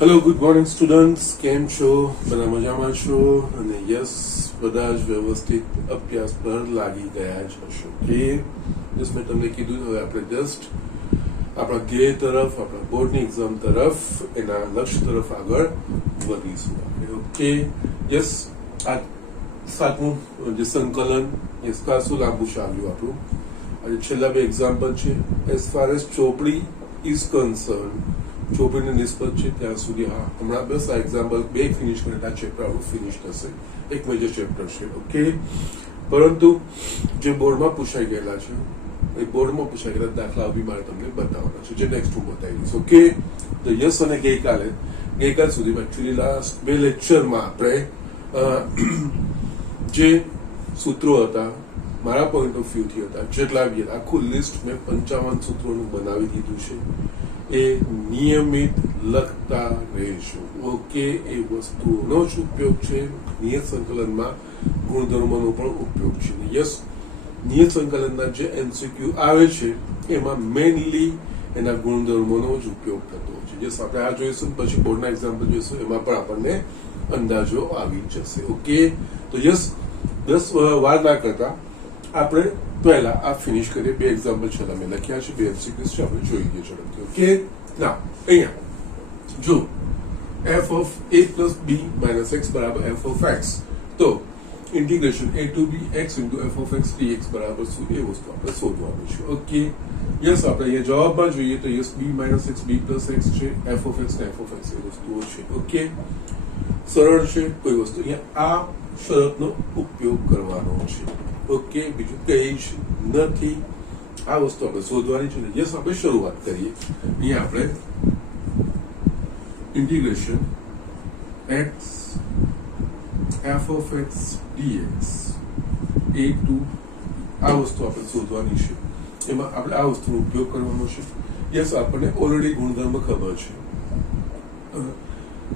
Hello good morning students, કેમ છો? બધા મજામાં છો? અને યસ, બધા જ વ્યવસ્થિત અભ્યાસ પર લાગી ગયા જ હશો કે જસ્ટ મેં તમને કીધું. હવે આપણે જસ્ટ આપણા ધ્યેય તરફ, આપણા બોર્ડની એક્ઝામ તરફ, એના લક્ષ્ય તરફ આગળ વધીશું. ઓકે, યસ, આ સાતમું જે સંકલન એ ખાસું લાંબુ ચાલ્યું આપણું. આજે છેલ્લા બે એક્ઝામ્પલ છે. એઝ ફાર એઝ ચોપડી ઇઝ કન્સર્ન, ચોપડીની નિસ્બત છે ત્યાં સુધી હમણાં બસ આ એક્ઝામ્પલ બે ફિનિશ કરીને આ ચેપ્ટર આપણું ફિનિશ થશે. એક મેજર ચેપ્ટર છે. ઓકે, પરંતુ જે બોર્ડમાં પૂછાઈ ગયેલા છે એ બોર્ડમાં પૂછાઈ ગયેલા દાખલા બી મારે તમને બતાવવાના છે, જે નેક્સ્ટ હું બતાવી દઈશ. ઓકે, તો યસ, અને ગઈકાલ સુધીમાં એકચ્યુઅલી લાસ્ટ બે લેક્ચરમાં આપણે જે સૂત્રો હતા મારા પોઈન્ટ ઓફ વ્યૂથી હતા, જેટલા બી આખું લિસ્ટ મેં 55 સૂત્રોનું બનાવી દીધું છે. એ નિયમિત લખતા રહેશો. ઓકે, એ વસ્તુઓનો જ ઉપયોગ છે. નિયત સંકલનમાં ગુણધર્મોનો પણ ઉપયોગ છે. યસ, નિયત સંકલનના જે એમસીક્યુ આવે છે એમાં મેઇનલી એના ગુણધર્મોનો જ ઉપયોગ થતો હોય છે. યસ, આપણે આ જોઈશું, પછી બોર્ડના એક્ઝામ્પલ જોઈશું, એમાં પણ આપણને અંદાજો આવી જશે. ઓકે, તો યસ, 10 વાર ના કરતા આપણે પહેલા આ ફિનિશ કરીએ. બે એક્ઝામ્પલ છેલ્લા મેં લખ્યા છે, બે એમસીક્યુઝ છે, આપણે જોઈ લઈએ ઝડપથી. ઓકે, ના અહીંયા જો f of a plus b minus x બરાબર f ઓફ x, તો integration a to b x into f of x dx બરાબર શું, એ વસ્તુ આપણે શોધવાનું છે. ઓકે, યસ, આપણે અહીંયા જવાબમાં જોઈએ તો yes b minus x b plus x છે, f ઓફ x ને f ઓફ x એ વસ્તુઓ છે. ઓકે, સરળ છે, કોઈ વસ્તુ અહીંયા આ શરતનો ઉપયોગ કરવાનો છે. ઓકે, બીજું કઈ જ નથી. આ વસ્તુ આપણે શોધવાની છે. યસ, આપણે શરૂઆત કરીએ. અહીંયા આપણે integration x f of x dx a to આ વસ્તુ આપણે શોધવાની છે. એમાં આપણે આ વસ્તુનો ઉપયોગ કરવાનો છે. યસ, આપણને ઓલરેડી ગુણધર્મ ખબર છે.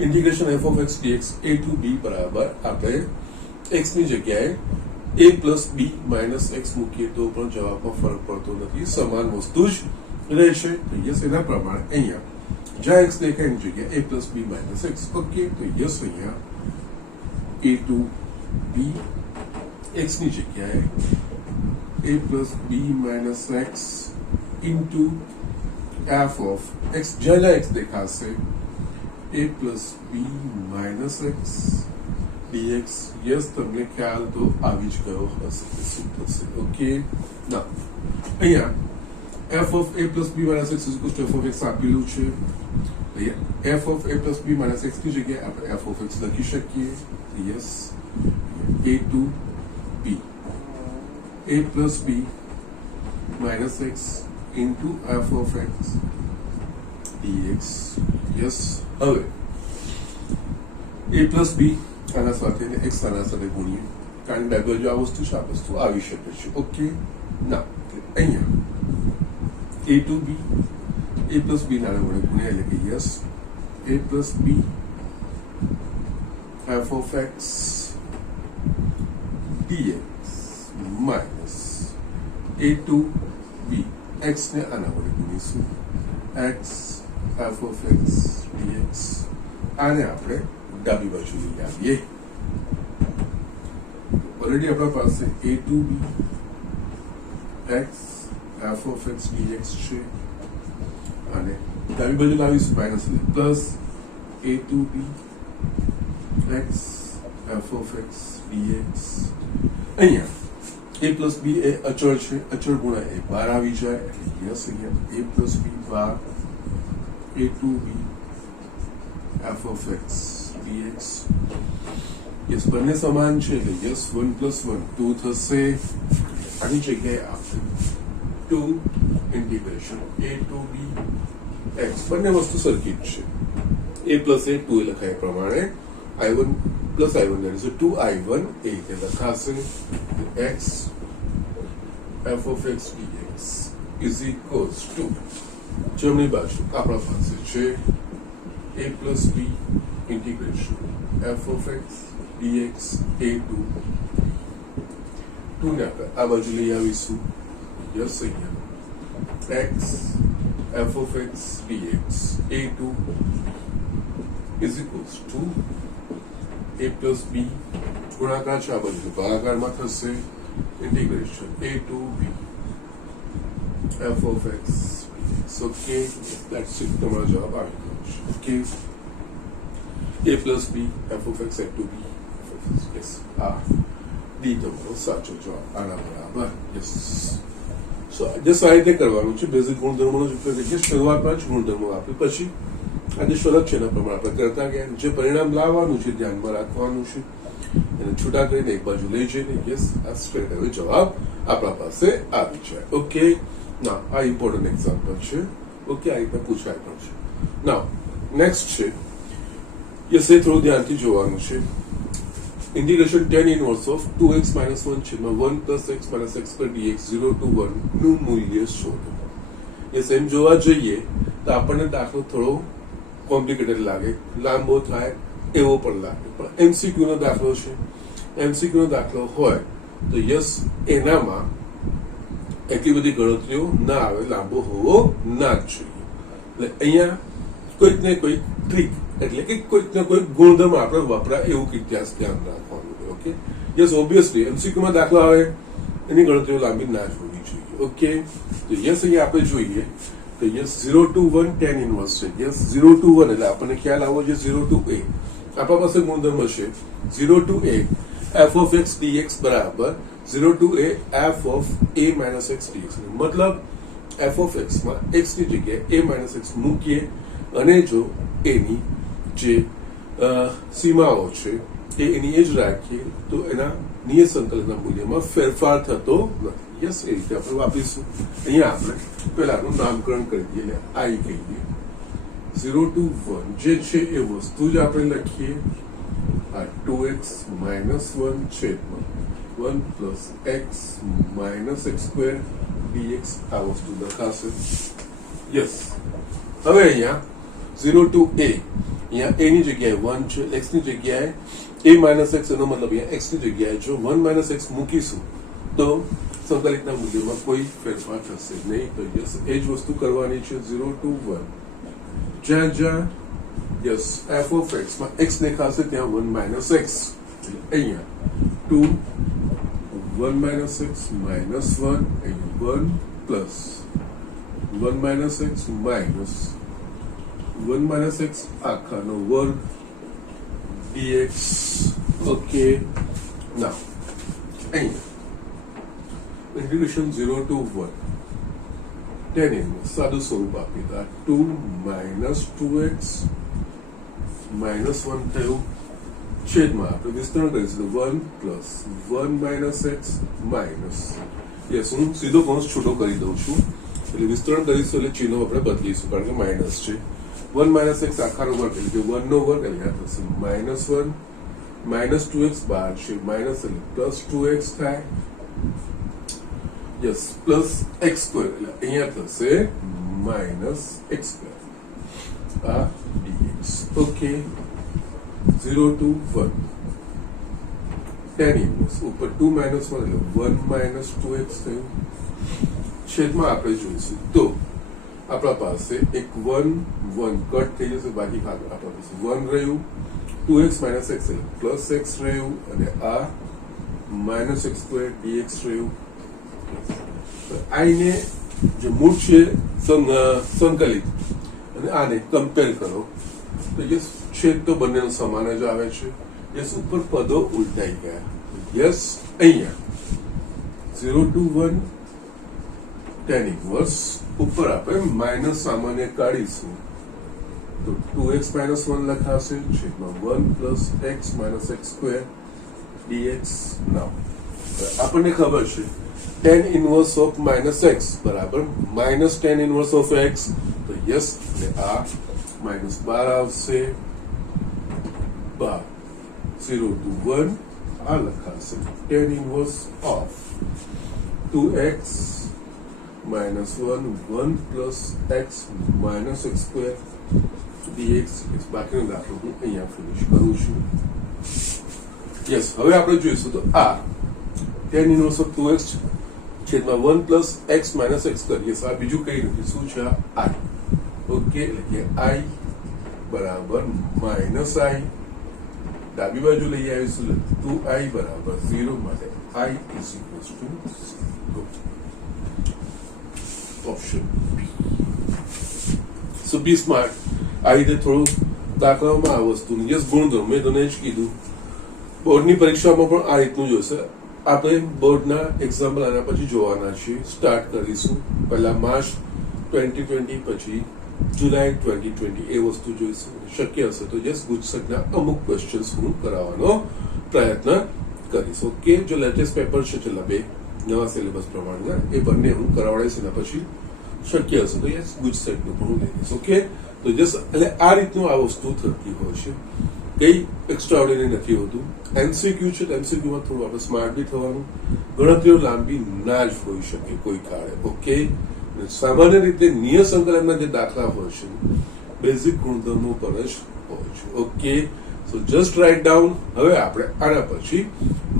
Integration f of x dx a to b બરાબર આપણે x ની જગ્યાએ a plus b minus x મૂકીએ તો પણ જવાબમાં ફરક પડતો નથી, સમાન વસ્તુ જ રહેશે. તો યસ, એના પ્રમાણે અહીંયા જ્યાં x દેખાય એની જગ્યાએ a plus b minus x. Okay, તો યસ, અહીંયા a ટુ b x ની જગ્યાએ a plus b minus x into f of x, જ્યાં x દેખાશે a plus b minus x dx. Yes, તમને ખ્યાલ તો આવી જ ગયો હશે કે શું થશે. ઓકે, ના અહીંયા f of a plus b minus x is equal to f of x આપેલું છે. અહીંયા f of a plus b minus x ની જગ્યાએ આપણે f ઓફ x લખી શકીએ. Yes, a to b a plus b minus x into f of x dx. Yes, હવે a plus b આના સાથે ને x આના સાથે ગુણીએ, કારણ કે બાજુ આ વસ્તુ છે, આ વસ્તુ આવી શકે છે. ઓકે, ના અહીંયા a to b a plus b ના વડે ગુણ્યા, એટલે કે yes a plus b f of x dx minus a to b x ને આના વડે ગુણીશું, x f of x dx. આને આપણે ડાબી બાજુ લઈ આવીએ. ઓલરેડી આપણા પાસે a to b x f of x dx છે, અને ડાબી બાજુ લાવીશું minus plus a to b x f of x dx. અહીંયા a પ્લસ b એ અચળ છે, અચળ ગુણ્યા એ બહાર આવી જાય, એટલે યસ, અહીંયા a પ્લસ b બાર a to b f of x dx. Yes, બંને સમાન છે, એટલે યસ 1 પ્લસ 1 2 થશે. આની જગ્યાએ આપણે 2 integration a to b x, બંને વસ્તુ સર્કિટ છે. a પ્લસ a 2 લખાય પ્રમાણે i1 plus i1 that is 2i1 એ રીતે લખાશે. x f of x dx is equals to જમણી બાજુ આપણા પાસે છે a plus b integration f of x dx a to 2 ને આપણે આ બાજુ લઈ આવીશું. યસ, અહીંયા x f of x dx a to is equals to a plus B ગુણાકાર છે આ બાજુ ભાગાકારમાં થશે integration a to b f of x okay let's see તમારો જવાબ આવી ગયો છે okay a plus b f of x to b yes આ ડી તમારો સાચો જવાબ આના બરાબર યસ સો જસ્ટ આ રીતે કરવાનું છે બેઝિક ગુણધર્મોનો જ ઉપયોગ કરીએ શરૂઆતમાં જ ગુણધર્મો આપી પછી આજે શરત છે એના પ્રમાણે આપણે કરતા ગયા જે પરિણામ લાવવાનું છે ધ્યાનમાં રાખવાનું છે એને છૂટા કરીને એક બાજુ લઈ જઈને યસ આ સ્ટ્રેટ હવે જવાબ આપણા પાસે આવી જાય ઓકે ના આ ઇમ્પોર્ટન્ટ એક્ઝામ્પલ છે ઓકે આ રીતે પૂછાય પણ છે ના નેક્સ્ટ છે યસ એ થોડું ધ્યાનથી જોવાનું છે integration tan inverse of 2x minus 1 છેદમાં 1 plus x minus x per dx 0 to 1 નું મૂલ્ય શોધો યસ એમ જોવા જઈએ તો આપણને દાખલો થોડો કોમ્પ્લિકેટેડ લાગે લાંબો થાય એવો પણ લાગે પણ એમસીક્યુ નો દાખલો છે એમસીક્યુ નો દાખલો હોય તો યસ એનામાં એટલી બધી ગણતરીઓ ના આવે લાંબો હોવો ના જ જોઈએ એટલે અહીંયા કોઈક ને કોઈક ટ્રીક એટલે કે કોઈક ને કોઈક ગુણધર્મ આપણે વપરાય એવું ઇતિહાસ ધ્યાન રાખવાનું ઓકે યસ ઓબ્વિયસલી એમસીક્યુ માં દાખલો આવે એની ગણતરીઓ લાંબી ના જ હોવી જોઈએ ઓકે તો યસ અહીંયા આપણે જોઈએ તો યસ 0 to 1 tan ઇનવર્સ છે યસ 0 to 1 એટલે આપણને ખ્યાલ આવવો જોઈએ 0 to a આપણા પાસે ગુણધર્મ છે 0 to a f of x dx બરાબર 0 to a f of a minus x dx મતલબ f of x માં x ની જગ્યાએ a minus x મૂકીએ અને જો એની જે સીમાઓ છે એની એ જ રાખીએ તો એના નિયત સંકલનના મૂલ્યમાં ફેરફાર થતો નથી યસ એ રીતે આપણે વાપરીશું અહીંયા આપણે પહેલાનું નામકરણ કરી દઈએ એટલે આઈ કહીએ 0 to 1 જે છે એ વસ્તુ જ આપણે લખીએ આ 2x minus 1 છેદમાં 1 plus x minus x square dx આ વસ્તુ લખાશે યસ હવે અહીંયા 0 to a અહીંયા a ની જગ્યાએ 1 છે x ની જગ્યાએ a minus x એનો મતલબ અહીંયા x ની જગ્યાએ જો 1 minus x મૂકીશું તો સંકલિતના મૂલ્યમાં કોઈ ફેરફાર થશે નહીં તો યસ એ જ વસ્તુ કરવાની છે 0 to 1 જ્યાં જ્યાં યસ f of x માં x દેખાશે ત્યાં 1 minus x અહીંયા 2 1 minus x minus 1 અહીંયા 1 plus 1 minus x minus 1 minus x આખાનો વર્ગ dx ઓકે now અહીંયા integration 0 to 1 tan inverse સાદું સ્વરૂપ આપી દા 2 minus 2x minus 1 થયું છેદમાં આપણે વિસ્તરણ કરીશું 1 plus 1 minus x minus yes હું સીધો કૌંસ છૂટો કરી દઉં છું એટલે વિસ્તરણ કરીશું એટલે ચિહ્નો આપણે બદલીશું કારણ કે માઇનસ છે 1 minus x આખાનો વર્ગ એટલે 1 નો વર્ગ એટલે આ થશે minus 1 minus 2x બહાર છે minus એટલે plus 2x થાય યસ plus x square એટલે અહીંયા થશે minus x square આ dx okay 0 to 1 tan inverse ઉપર 2 minus 1 એટલે 1 minus 2x થયું છેદમાં આપણે જોઈશું તો આપણા પાસે એક 1 1 કટ થઈ જશે બાકી આપણા પાસે 1 રહ્યું 2x minus x એટલે plus x રહ્યું અને આ minus x square dx રહ્યું આઈને જે મૂળ છે સંકલિત અને આને કમ્પેર કરો તો યસ છેદ તો બંનેનો સમાન જ આવે છે યસ ઉપર પદો ઉલટાઈ ગયા યસ અહીંયા 0 to 1 tan inverse ઉપર આપણે માઇનસ સામાન્ય કાઢીશું તો 2x minus 1 લખાશે છેદમાં 1 plus x minus x square dx now આપણને ખબર છે tan inverse of minus x બરાબર minus tan inverse of x તો યસ એટલે આ minus 12 આવશે 0 to 1 આ લખાશે tan inverse of 2x minus 1 1 plus x minus x square dx બાકીનો દાખલો હું અહીંયા ફિનિશ કરું છું યસ હવે આપણે જોઈશું તો આ tan inverse of 2x છેદમાં 1 plus x minus x કરીએ આ બીજું કઈ નથી શું છે આ i ઓકે એટલે કે i બરાબર માઇનસ આઈ, ડાબી બાજુ લઈ આવીશું 2i બરાબર 0 માટે i is equals to 0. Option so be smart. આ રીતે થોડું દાખલામાં આ વસ્તુની યસ ગુણધર્મ મેં તને જ કીધું. બોર્ડની પરીક્ષામાં પણ આ રીતનું જોશે. આપણે બોર્ડના એક્ઝામ્પલ આના પછી જોવાના છીએ. સ્ટાર્ટ કરીશું પહેલા માર્ચ 2020, પછી જુલાઈ 2020 એ વસ્તુ જોઈશું. શક્ય હશે તો યસ ગુજસટના અમુક ક્વેશ્ચન્સ હું કરાવવાનો પ્રયત્ન કરીશ. ઓકે, જો લેટેસ્ટ પેપર છે છેલ્લા 2 નવા સિલેબસ પ્રમાણેના એ બંને હું કરાવડાવીશ. એના પછી શક્ય હશે તો યસ ગુજસટનું પણ હું લઈ લઈશ. ઓકે, તો જસ એટલે આ રીતનું આ વસ્તુ થતી હોય છે. કઈ એક્સ્ટ્રાઓર્ડિનરી નથી હોતું. એમસીક્યુ છે તો એમસીક્યુમાં થોડું આપણે સ્માર્ટ બી થવાનું. ગણતરીઓ લાંબી ના જ હોઈ શકે કોઈ કાળે. ઓકે, સામાન્ય રીતે નિયત સંકલનના જે દાખલા હોય છે બેઝિક ગુણધર્મો પર જ હોય છે. ઓકે, સો જસ્ટ રાઇટ ડાઉન. હવે આપણે આના પછી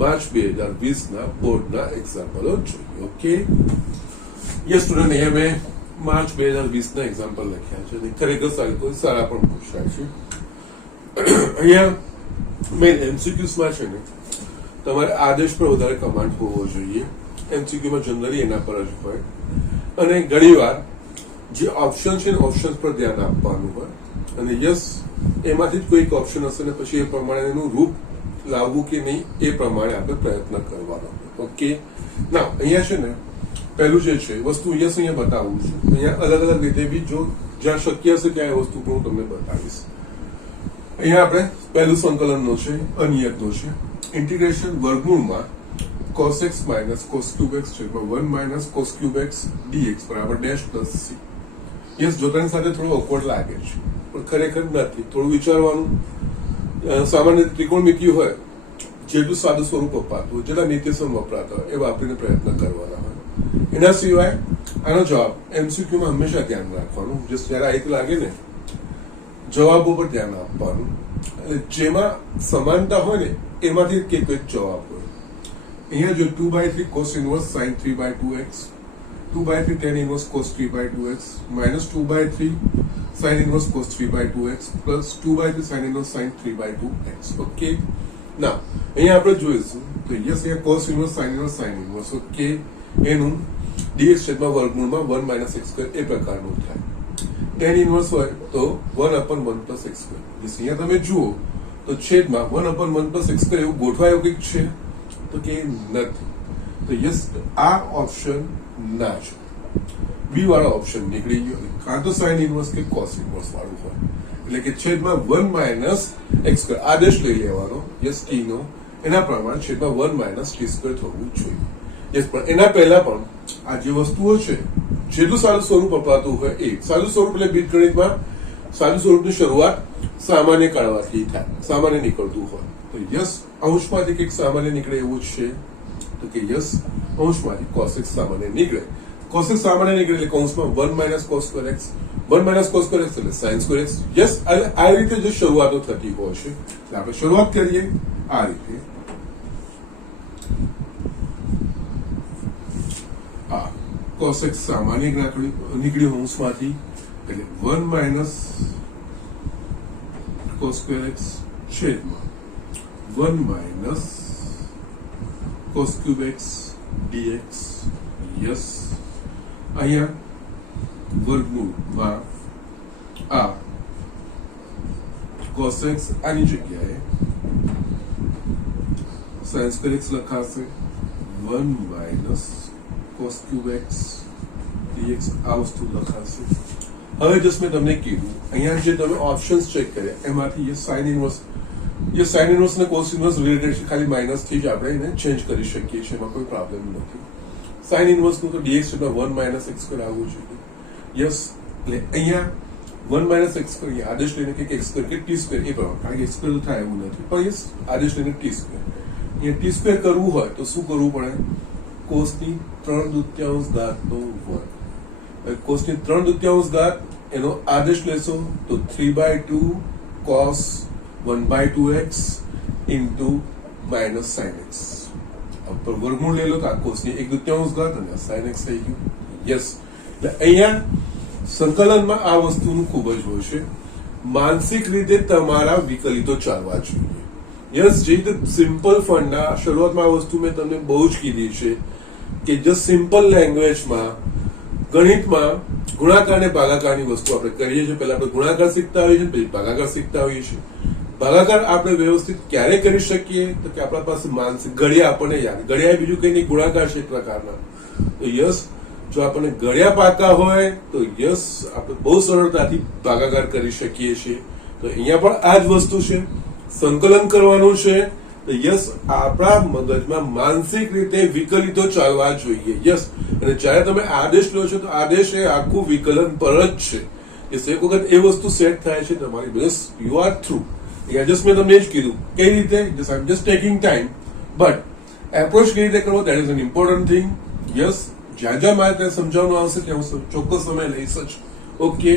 માર્ચ 2020ના બોર્ડના એક્ઝામ્પલો જોઈએ. ઓકે, યસ સ્ટુડન્ટ, અહીંયા મેં માર્ચ 2020ના એક્ઝામ્પલ લખ્યા છે. ખરેખર સારા પણ પૂછાય છે. અહીંયા મેન એમસીક્યુઝમાં છે ને તમારે આદેશ પર વધારે કમાન્ડ હોવો જોઈએ. એમસીક્યુમાં જનરલી એના પર જ હોય. અને ઘણીવાર જે ઓપ્શન છે ને ઓપ્શન પર ધ્યાન આપવાનું હોય. અને યસ એમાંથી જ કોઈક ઓપ્શન હશે ને પછી એ પ્રમાણે એનું રૂપ લાવવું કે નહીં એ પ્રમાણે આપણે પ્રયત્ન કરવાનો. ઓકે, ના અહીંયા છે ને પહેલું જે છે વસ્તુ યસ અહીંયા બતાવું છું. અહીંયા અલગ અલગ રીતે બી જો જ્યાં શક્ય હશે ત્યાં એ વસ્તુ પણ હું તમને બતાવીશ. અહીંયા આપણે પહેલું સંકલનનો છે અનિયતનો છે. ઇન્ટિગ્રેશન વર્ગમૂળમાં cos x minus cos cube x છેદમાં 1 minus cos cube x dx બરાબર ડેશ પ્લસ c. યસ, જોતાની સાથે થોડું ઓકવર્ડ લાગે છે પણ ખરેખર નથી. થોડું વિચારવાનું. સામાન્ય ત્રિકોણમિતિ હોય જેટલું સાદું સ્વરૂપ અપાતું હોય, જેટલા નિત્યસમ વપરાતા હોય એ વાપરીને પ્રયત્ન કરવાના હોય. એના સિવાય આનો જવાબ એમસીક્યુમાં હંમેશા ધ્યાન રાખવાનું. જસ્ટ જયારે આ રીતે લાગે ને જવાબો પર ધ્યાન આપવાનું. એટલે જેમાં સમાનતા હોય ને એમાંથી કંઈક જવાબ હોય. અહીંયા જો 2/3 cos inverse sin 3/2x, 2/3 tan inverse cos 3/2x, minus 2/3 sin inverse cos 3/2x, plus 2/3 sin inverse sin 3/2x. Okay, ના અહીંયા આપણે જોઈશું તો યસ અહીંયા cos inverse sin inverse. Okay, એનું dx છેદમાં વર્ગમૂળમાં 1 - x² એ પ્રકારનું થાય. tan inverse હોય તો 1/1 plus x². અહીંયા તમે જુઓ તો છેદમાં 1/1 plus x² એવું ગોઠવાયું કંઈક છે તો કે નથી. તો યસ આ ઓપ્શન ના છે. બી વાળો ઓપ્શન નીકળી ગયો. કાં તો સાઇન ઇનવર્સ કે કોસ ઇનવર્સ વાળું હોય. એટલે કે છેદમાં 1 - x². આદેશ લઈ લેવાનો યસ ટી નો. એના પ્રમાણે છેદમાં 1 - t² થવું જોઈએ. યસ, પણ એના પહેલા પણ આ જે વસ્તુઓ છે જેટલું સારું સ્વરૂપ અપાતું હોય એ સારું સ્વરૂપ એટલે બીજગણિતમાં સારું સ્વરૂપની શરૂઆત સામાન્ય કાઢવાથી થાય. સામાન્ય નીકળતું હોય તો યસ અંશમાંથી કંઈક સામાન્ય નીકળે એવું છે તો કે યસ અંશમાંથી cos x સામાન્ય નીકળે. cos x સામાન્ય નીકળે એટલે કૌંસમાં 1 - cos square x, 1 - cos square x એટલે sin square x. યસ, આ રીતે જે શરૂઆતો થતી હોય છે એટલે આપણે શરૂઆત કરીએ આ રીતે. આ cos x સામાન્ય નીકળ્યું અંશમાંથી એટલે 1 - cos square x છેદમાં 1 - cos cube x dx. Yes, અહીંયા વર્ગમૂળમાં આ cos x આની જગ્યાએ sin square x લખાશે. 1 - cos cube x dx આ વસ્તુ લખાશે. હવે જસ્ટ મેં તમને કીધું અહીંયા જે તમે ઓપ્શન્સ ચેક કર્યા એમાંથી એ સાઇન ઇનવર્સ અને કોસ ઇનવર્સ રિલેટેડ છે. ખાલી માઇનસ થી જ આપણે એને ચેન્જ કરી શકીએ છીએ. એમાં કોઈ પ્રોબ્લેમ નથી. સાઇન ઇનવર્સ નું તો dx છેદમાં 1 - x² આવવું જોઈએ. યસ, એટલે અહીંયા 1 - x² આદેશ લઈને કે x² કે t² એ પ્રમાણે. કારણ કે x² તો થાય એવું નથી પણ યસ આદેશ લઈને t². અહીંયા t² કરવું હોય તો શું કરવું પડે? કોસની 3/2 ઘાતનો વર્ગ. કોસની 3/2 ઘાત એનો આદેશ લેશો તો 3/2 cos 1/2x into minus sin x. ઉપર વર્ગમૂળ લઈ લો તો આ કોસની 1/2 ઘાત અને sin x થઈ ગયું. યસ, એટલે અહીંયા સંકલનમાં આ વસ્તુનું ખૂબ જ હોય છે. માનસિક રીતે તમારા વિકલિતો ચાલવા જોઈએ. યસ, જે રીતે સિમ્પલ ફંડા શરૂઆતમાં આ વસ્તુ મેં તમને બહુ જ કીધી છે કે જસ્ટ સિમ્પલ લેંગ્વેજમાં ગણિતમાં ગુણાકાર અને ભાગાકારની વસ્તુ આપણે કરીએ છીએ. પહેલા આપણે ગુણાકાર શીખતા હોઈએ છીએ, પછી ભાગાકાર શીખતા હોઈએ છીએ. ભાગાકાર આપણે વ્યવસ્થિત ક્યારે કરી શકીએ તો કે આપણા પાસે માનસિક ઘડિયા આપણને યાદ, ઘડિયા બીજું કઈ નહીં, ગુણાકાર છે એક પ્રકારના. તો યસ, જો આપણને ઘડિયા પાકા હોય તો યસ આપણે બહુ સરળતાથી ભાગાકાર કરી શકીએ છીએ. તો અહીંયા પણ આ જ વસ્તુ છે, સંકલન કરવાનું છે. તો યસ, આપણા મગજમાં માનસિક રીતે વિકલિતો ચાલવા જોઈએ. યસ, અને જ્યારે તમે આદેશ લો છો તો આદેશ એ આખું વિકલન પર જ છે. યસ, એક વખત એ વસ્તુ સેટ થાય છે તમારી બસ યુ આર થ્રુ. જસ્ટ મેં તમને એ જ કીધું કઈ રીતે, just I M just taking time, but approach કઈ રીતે કરવો that is an important thing. Yes, જ્યાં જ્યાં મારે ત્યાં સમજાવવાનું આવશે ત્યાં હું ચોક્કસ સમય લઈશ જ. ઓકે,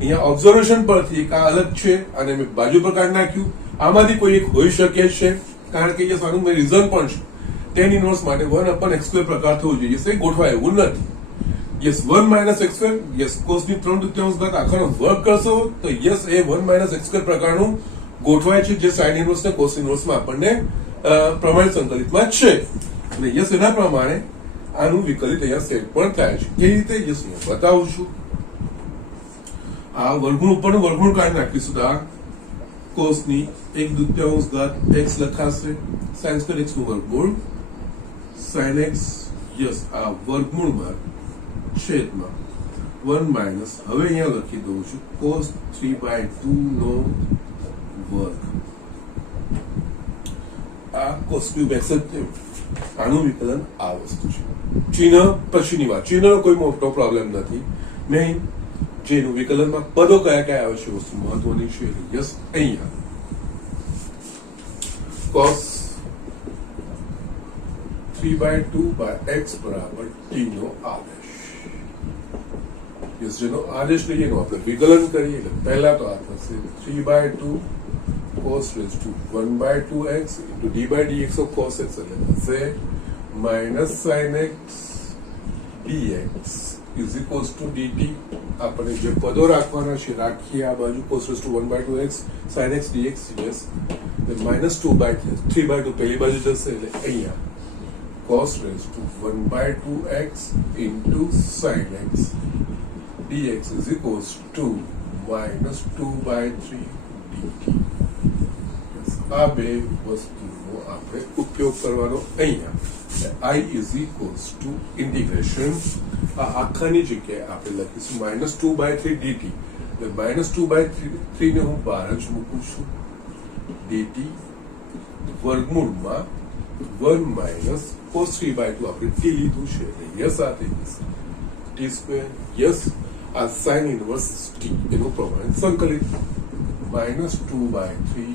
અહીંયા ઓબ્ઝર્વેશન પરથી એક આ અલગ છે અને મેં બાજુ પર કાઢી નાખ્યું. આમાંથી કોઈ એક હોઈ શકે છે કારણ કે યસ આનું મેં રીઝન પણ છે. tan ઇનવર્સ માટે 1/x² પ્રકાર થવો જોઈએ. એ ગોઠવાય એવું નથી. યસ, 1 - x², યસ કોસની 3/4 ઘાત આખાનો વર્ગ કરશો તો યસ એ 1 - x² પ્રકારનું ગોઠવાય છે, જે સાઇન ઇનવર્સ ને કોસ ઇનવર્સમાં આપણને પ્રમાણિત સંકલિતમાં છે. અને યસ એના પ્રમાણે આનું વિકલિત અહીંયા સેટ પણ થાય છે. કેવી રીતે? યસ હું બતાવું છું. આ વર્ગમૂળ ઉપરનું વર્ગમૂળ કાઢી નાખીશું તો આ કોસની 1/2 ઘાત x લખાશે, sin² x નું વર્ગમૂળ sin x, યસ આ વર્ગમૂળમાં છેદમાં 1 - હવે અહીંયા લખી દઉં છું cos 3/2 નો વર્ગ. આ cos³ x જ આનું વિકલન આ વસ્તુ છે. ચિહ્ન પછીની વાત, ચિહ્નનો કોઈ મોટો પ્રોબ્લેમ નથી. મેં જેનું વિકલનમાં પદો કયા કયા આવે છે વસ્તુ મહત્વની છે. યસ, અહીંયા cos 3/2/x બરાબર t નો આદેશ. યસ, જેનો આદેશ લઈએ એનો આપણે વિકલન કરીએ એટલે પહેલા તો આ થશે 3/2 cos raised to 1/2x into d/dx of cos x એટલે થશે minus sin x dx is equals to dt. આપણે જે પદો રાખવાના છે રાખીએ આ બાજુ cos raised to 1/2x sin x dx, yes -2/3/2 પહેલી બાજુ જશે એટલે અહીંયા cos raised to 1/2x into sin x dx is equals to -2/3 dt. આ બે વસ્તુનો આપણે ઉપયોગ કરવાનો અહીંયા. I is equals to integration આ આખાની જગ્યાએ આપણે લખીશું -2/3 dt. એટલે -2/3 ને હું બહાર જ મૂકું છું. dt વર્ગમૂળમાં 1 - cos 3/2 આપણે t લીધું છે એટલે યસ આ થઈ જશે t². યસ, આ sin ઇનવર્સ t એનું પ્રમાણ સંકલિત -2/3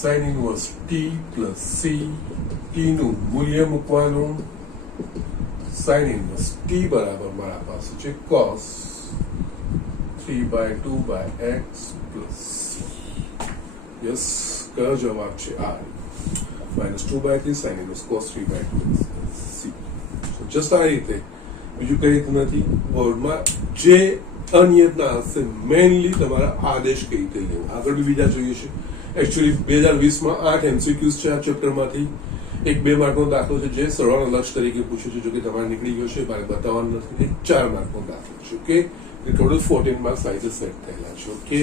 sin inverse t plus c, t નું મૂલ્ય મૂકવાનું. sin ઇનવર્સ t બરાબર મારા પાસે છે cos 3/2/x plus યસ કયો જવાબ છે આ -2/3 sin inverse cos 3/2x c. Just આ રીતે, બીજું કઈ રીત નથી. બોર્ડમાં જે અનિયતના હશે મેઇનલી તમારા આદેશ કઈ રીતે લેવો, આગળ બી બીજા જોઈએ છે. એકચ્યુઅલી 2020માં 8 MCQs છે આ ચેપ્ટરમાંથી. 1-2 માર્કનો દાખલો છે જે સરવાળો લક્ષ તરીકે પૂછ્યું છે, જો કે તમારે નીકળી ગયો છે, મારે બતાવવાનું નથી. 4 માર્કનો દાખલો છે. Okay, total 14 marks size set થયેલા છે. ઓકે,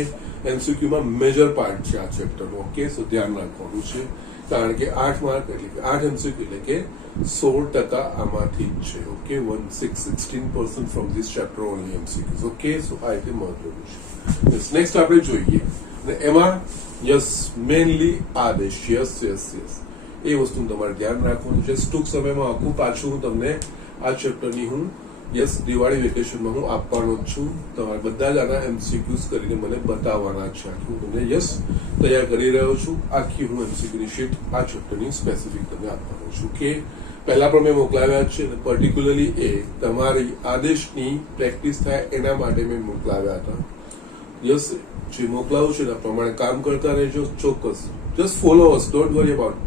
MCQમાં મેજર પાર્ટ છે આ ચેપ્ટરનો. ઓકે, સો ધ્યાન રાખવાનું છે કારણ કે 8 માર્ક એટલે કે 8 MCQ એટલે કે 16% આમાંથી જ છે. Okay, 16% from this chapter only MCQs. Okay, so આ રીતે મહત્વનું છે. નેક્સ્ટ આપણે જોઈએ અને એમાં યસ મેઇનલી આદેશ. યસ યસ યસ એ વસ્તુ તમારે ધ્યાન રાખવાનું છે. ટૂંક સમયમાં આખું પાછું હું તમને આ ચેપ્ટરની હું યસ દિવાળી વેકેશનમાં હું આપવાનો જ છું. તમારે બધા જ આના MCQs કરીને મને બતાવવાના છે. હું તમને યસ તૈયાર કરી રહ્યો છું. આખી હું MCQ ની શીટ આ ચેપ્ટરની સ્પેસિફિક તમને આપવાનો છું. કે પહેલા પણ મેં મોકલાવ્યા છે અને પર્ટિક્યુલરલી એ તમારી આદેશની પ્રેક્ટિસ થાય એના માટે મેં મોકલાવ્યા હતા. યસ, જે મોકલાવું છે એના પ્રમાણે કામ કરતા રહેજો. ચોક્કસ just follow us, don't worry about.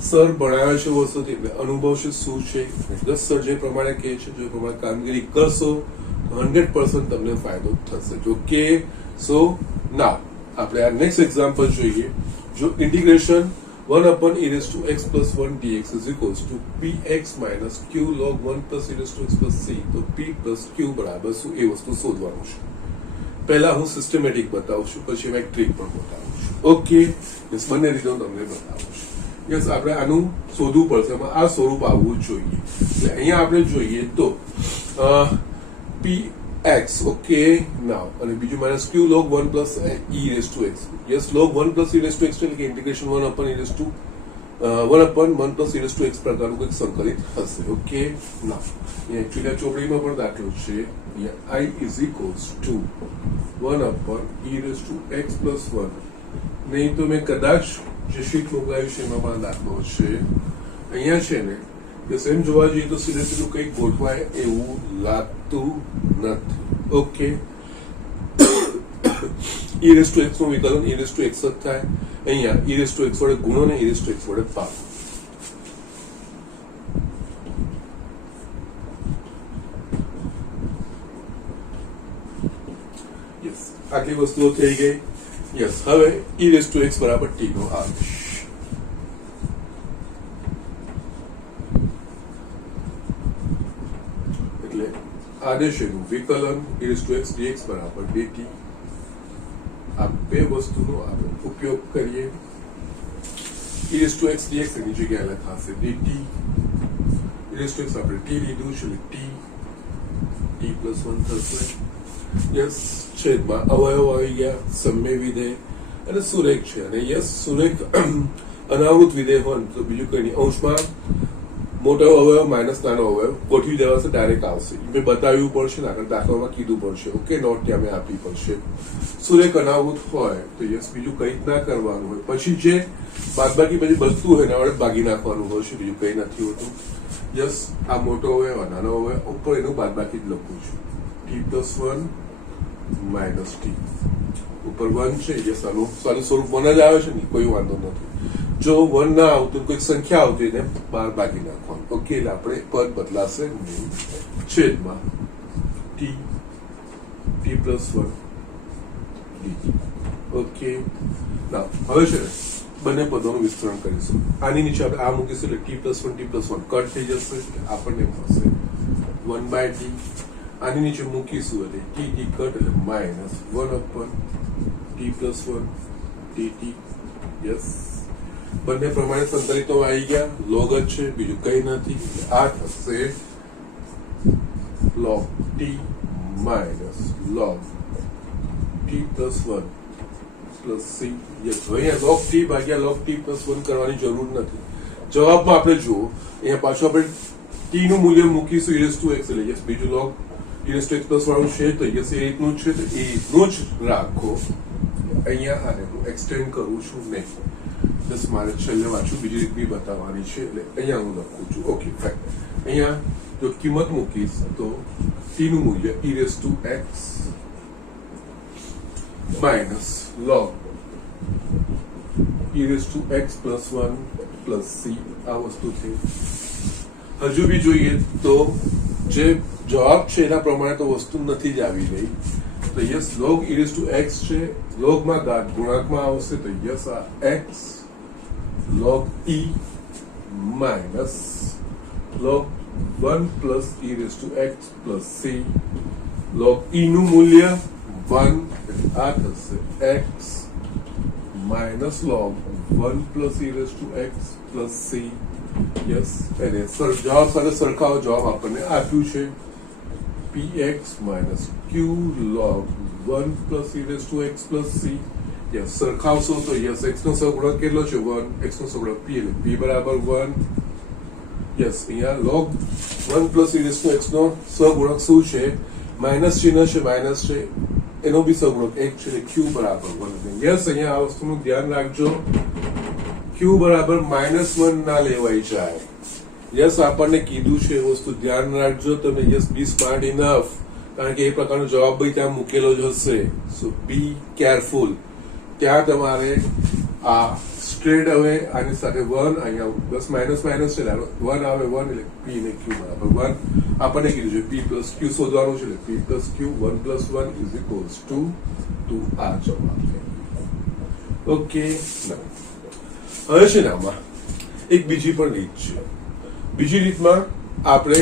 Sir ભણાવે છે વર્ષોથી એટલે અનુભવ છે શું છે. દસ સર જે પ્રમાણે કહે છે જો પ્રમાણે કામગીરી કરશો તો 100% તમને ફાયદો થશે. જો કે સો નાવ આપણે આ નેક્સ્ટ એક્ઝામ્પલ જોઈએ. જો integration 1/e⁻x plus 1 dx is equals to px minus q log 1 plus e⁻x plus c, તો p plus q બરાબર શું એ વસ્તુ શોધવાનું છે. પહેલા હું સિસ્ટમેટિક બતાવું છું, પછી મેં ટ્રીક પણ બતાવું છું. ઓકે, યસ, બંને રીતે હું તમને બતાવું છું. યસ, આપણે આનું શોધવું પડશે, એમાં આ સ્વરૂપ આવવું જોઈએ. એટલે અહીંયા આપણે જોઈએ તો px, ઓકે, નાવ, અને બીજું minus q log 1 plus e⁻x. Yes, log 1 plus e⁻x એટલે કે ઇન્ટિગ્રેશન 1/1 plus e⁻x પ્રકારનું કંઈક સંકલિત હશે. ઓકે, નાવ એકચ્યુઅલી ચોપડીમાં પણ દાખલો છે. I is equals to 1/e⁻x plus 1. નહીં તો મેં કદાચ જે શીટ મોકલાયું છે એમાં પણ દાખલો છે. અહીંયા છે ને કે સેમ જોવા જઈએ તો સીધે સીધું કંઈક ગોઠવાય એવું લાગતું નથી. ઓકે, e⁻x નું વિકલન e⁻x જ થાય. અહીંયા e⁻x વડે ગુણો ને e⁻x વડે ભાગો. યસ, આટલી વસ્તુઓ થઈ ગઈ. યસ, હવે e⁻x બરાબર t નો આદેશ. એટલે આદેશ એનું વિકલન e⁻x dx બરાબર dt. આ બે વસ્તુનો આપણે ઉપયોગ કરીએ. e⁻x dx એની જગ્યાએ લખાશે dt. e⁻x આપણે t લીધું છે એટલે t plus 1 થશે. યસ, છેદમાં અવયવ આવી ગયા, સમય વિધેય અને સુરેખ છે. અને યસ, સુરેખ અનાવૃત વિધેય હોય તો બીજું કઈ નહીં, અંશમાં મોટો અવયવ માઇનસ નાનો અવયવ ગોઠવી દેવાશે, ડાયરેક્ટ આવશે. મેં બતાવ્યું પડશે ને, આગળ દાખલામાં કીધું પડશે. ઓકે, નોટ ત્યાં મેં આપવી પડશે. સુરેખ અનાવૃત હોય તો યસ, બીજું કંઈ જ ના કરવાનું હોય. પછી જે બાદબાકી પછી બચતું હોય એના વડે ભાગી નાખવાનું હોય છે, બીજું કંઈ નથી હોતું. યસ, આ મોટો અવયવ, નાનો અવયવ, ઉપર એનું બાદબાકી જ લખું છું. t plus 1 minus t, ઉપર 1 છે. યસ, આનું સારું સ્વરૂપ 1 જ આવે છે ને, કોઈ વાંધો નથી. જો 1 ના આવતું, કોઈક સંખ્યા આવતી એને બહાર ભાગી નાખવાનું. ઓકે, એટલે આપણે પદ બદલાશે છેદમાં t plus 1 dt. ઓકે, ના હવે છે ને બંને પદોનું વિસ્તરણ કરીશું. આની નીચે આપણે આ મૂકીશું એટલે t plus 1 કટ થઈ જશે. આપણને મળશે 1/t. આની નીચે મૂકીશું એટલે t કટ એટલે minus 1/t plus 1 dt. Yes, બંને પ્રમાણે સંકલિતો આવી ગયા. લોગ જ છે, બીજું કઈ નથી. આ થશે log t minus log t plus 1 plus c. Yes, અહીંયા log t ભાગ્યા log t plus 1 કરવાની જરૂર નથી. જવાબમાં આપણે જુઓ, અહીંયા પાછું આપણે t નું મૂલ્ય મૂકીશું e⁻x એટલે યસ, બીજું log e⁻x plus વાળું છે તો યસ એ રીતનું જ છે, તો એ રીતનું જ રાખો. અહીંયા આને હું એક્સટેન્ડ કરું છું નહીં. બસ મારે છેલ્લે વાંચું, બીજી રીત બી બતાવવાની છે એટલે અહીંયા હું લખું છું. Okay, fine. અહીંયા જો કિંમત મૂકીશ તો t નું મૂલ્ય e⁻x minus log e⁻x plus 1 plus c આ વસ્તુ થઈ. હજુ બી જોઈએ તો જે જવાબ છે એના પ્રમાણે તો વસ્તુ નથી જ આવી રહી. તો યસ, log e⁻x છે, લોગમાં ઘાત ગુણાંકમાં આવશે તો યસ આ x log e minus log 1 plus e⁻x plus c. log e નું મૂલ્ય 1 આ થશે x minus log 1 plus e⁻x plus c. Yes, અને જવાબ સાથે સરખાવો. જવાબ આપણને આપ્યું છે px minus q log 1 plus e⁻x plus c. Yes, સરખાવશો તો યસ, x નો સહગુણક કેટલો છે 1, x નો સહગુણક p એટલે p બરાબર 1. યસ, અહીંયા log 1 plus e⁻x નો સહગુણક શું છે? માઇનસ ચિહ્ન છે, માઇનસ છે, એનો બી સહગુણક 1 છે એટલે q બરાબર 1. યસ, અહીંયા આ વસ્તુનું ધ્યાન રાખજો, q બરાબર -1 ના લેવાઈ જાય. યસ, આપણને કીધું છે એ વસ્તુ ધ્યાન રાખજો તમે. યસ, બી સ્માર્ટ ઇનફ, કારણ કે એ પ્રકારનો જવાબ ભાઈ ત્યાં મૂકેલો જ હશે. સો બી કેરફુલ. ત્યાં તમારે આ સ્ટ્રેટ હવે આની સાથે 1 અહીંયા બસ માઇનસ છે, 1 આવે 1 એટલે p ને q બરાબર 1. આપણને કીધું છે p plus q શોધવાનું છે એટલે p plus q 1 plus 1 is equals to તો આ જવાબ થઈ ગયો. ઓકે, હવે છે ને આમાં એક બીજી પણ રીત છે. બીજી રીતમાં આપણે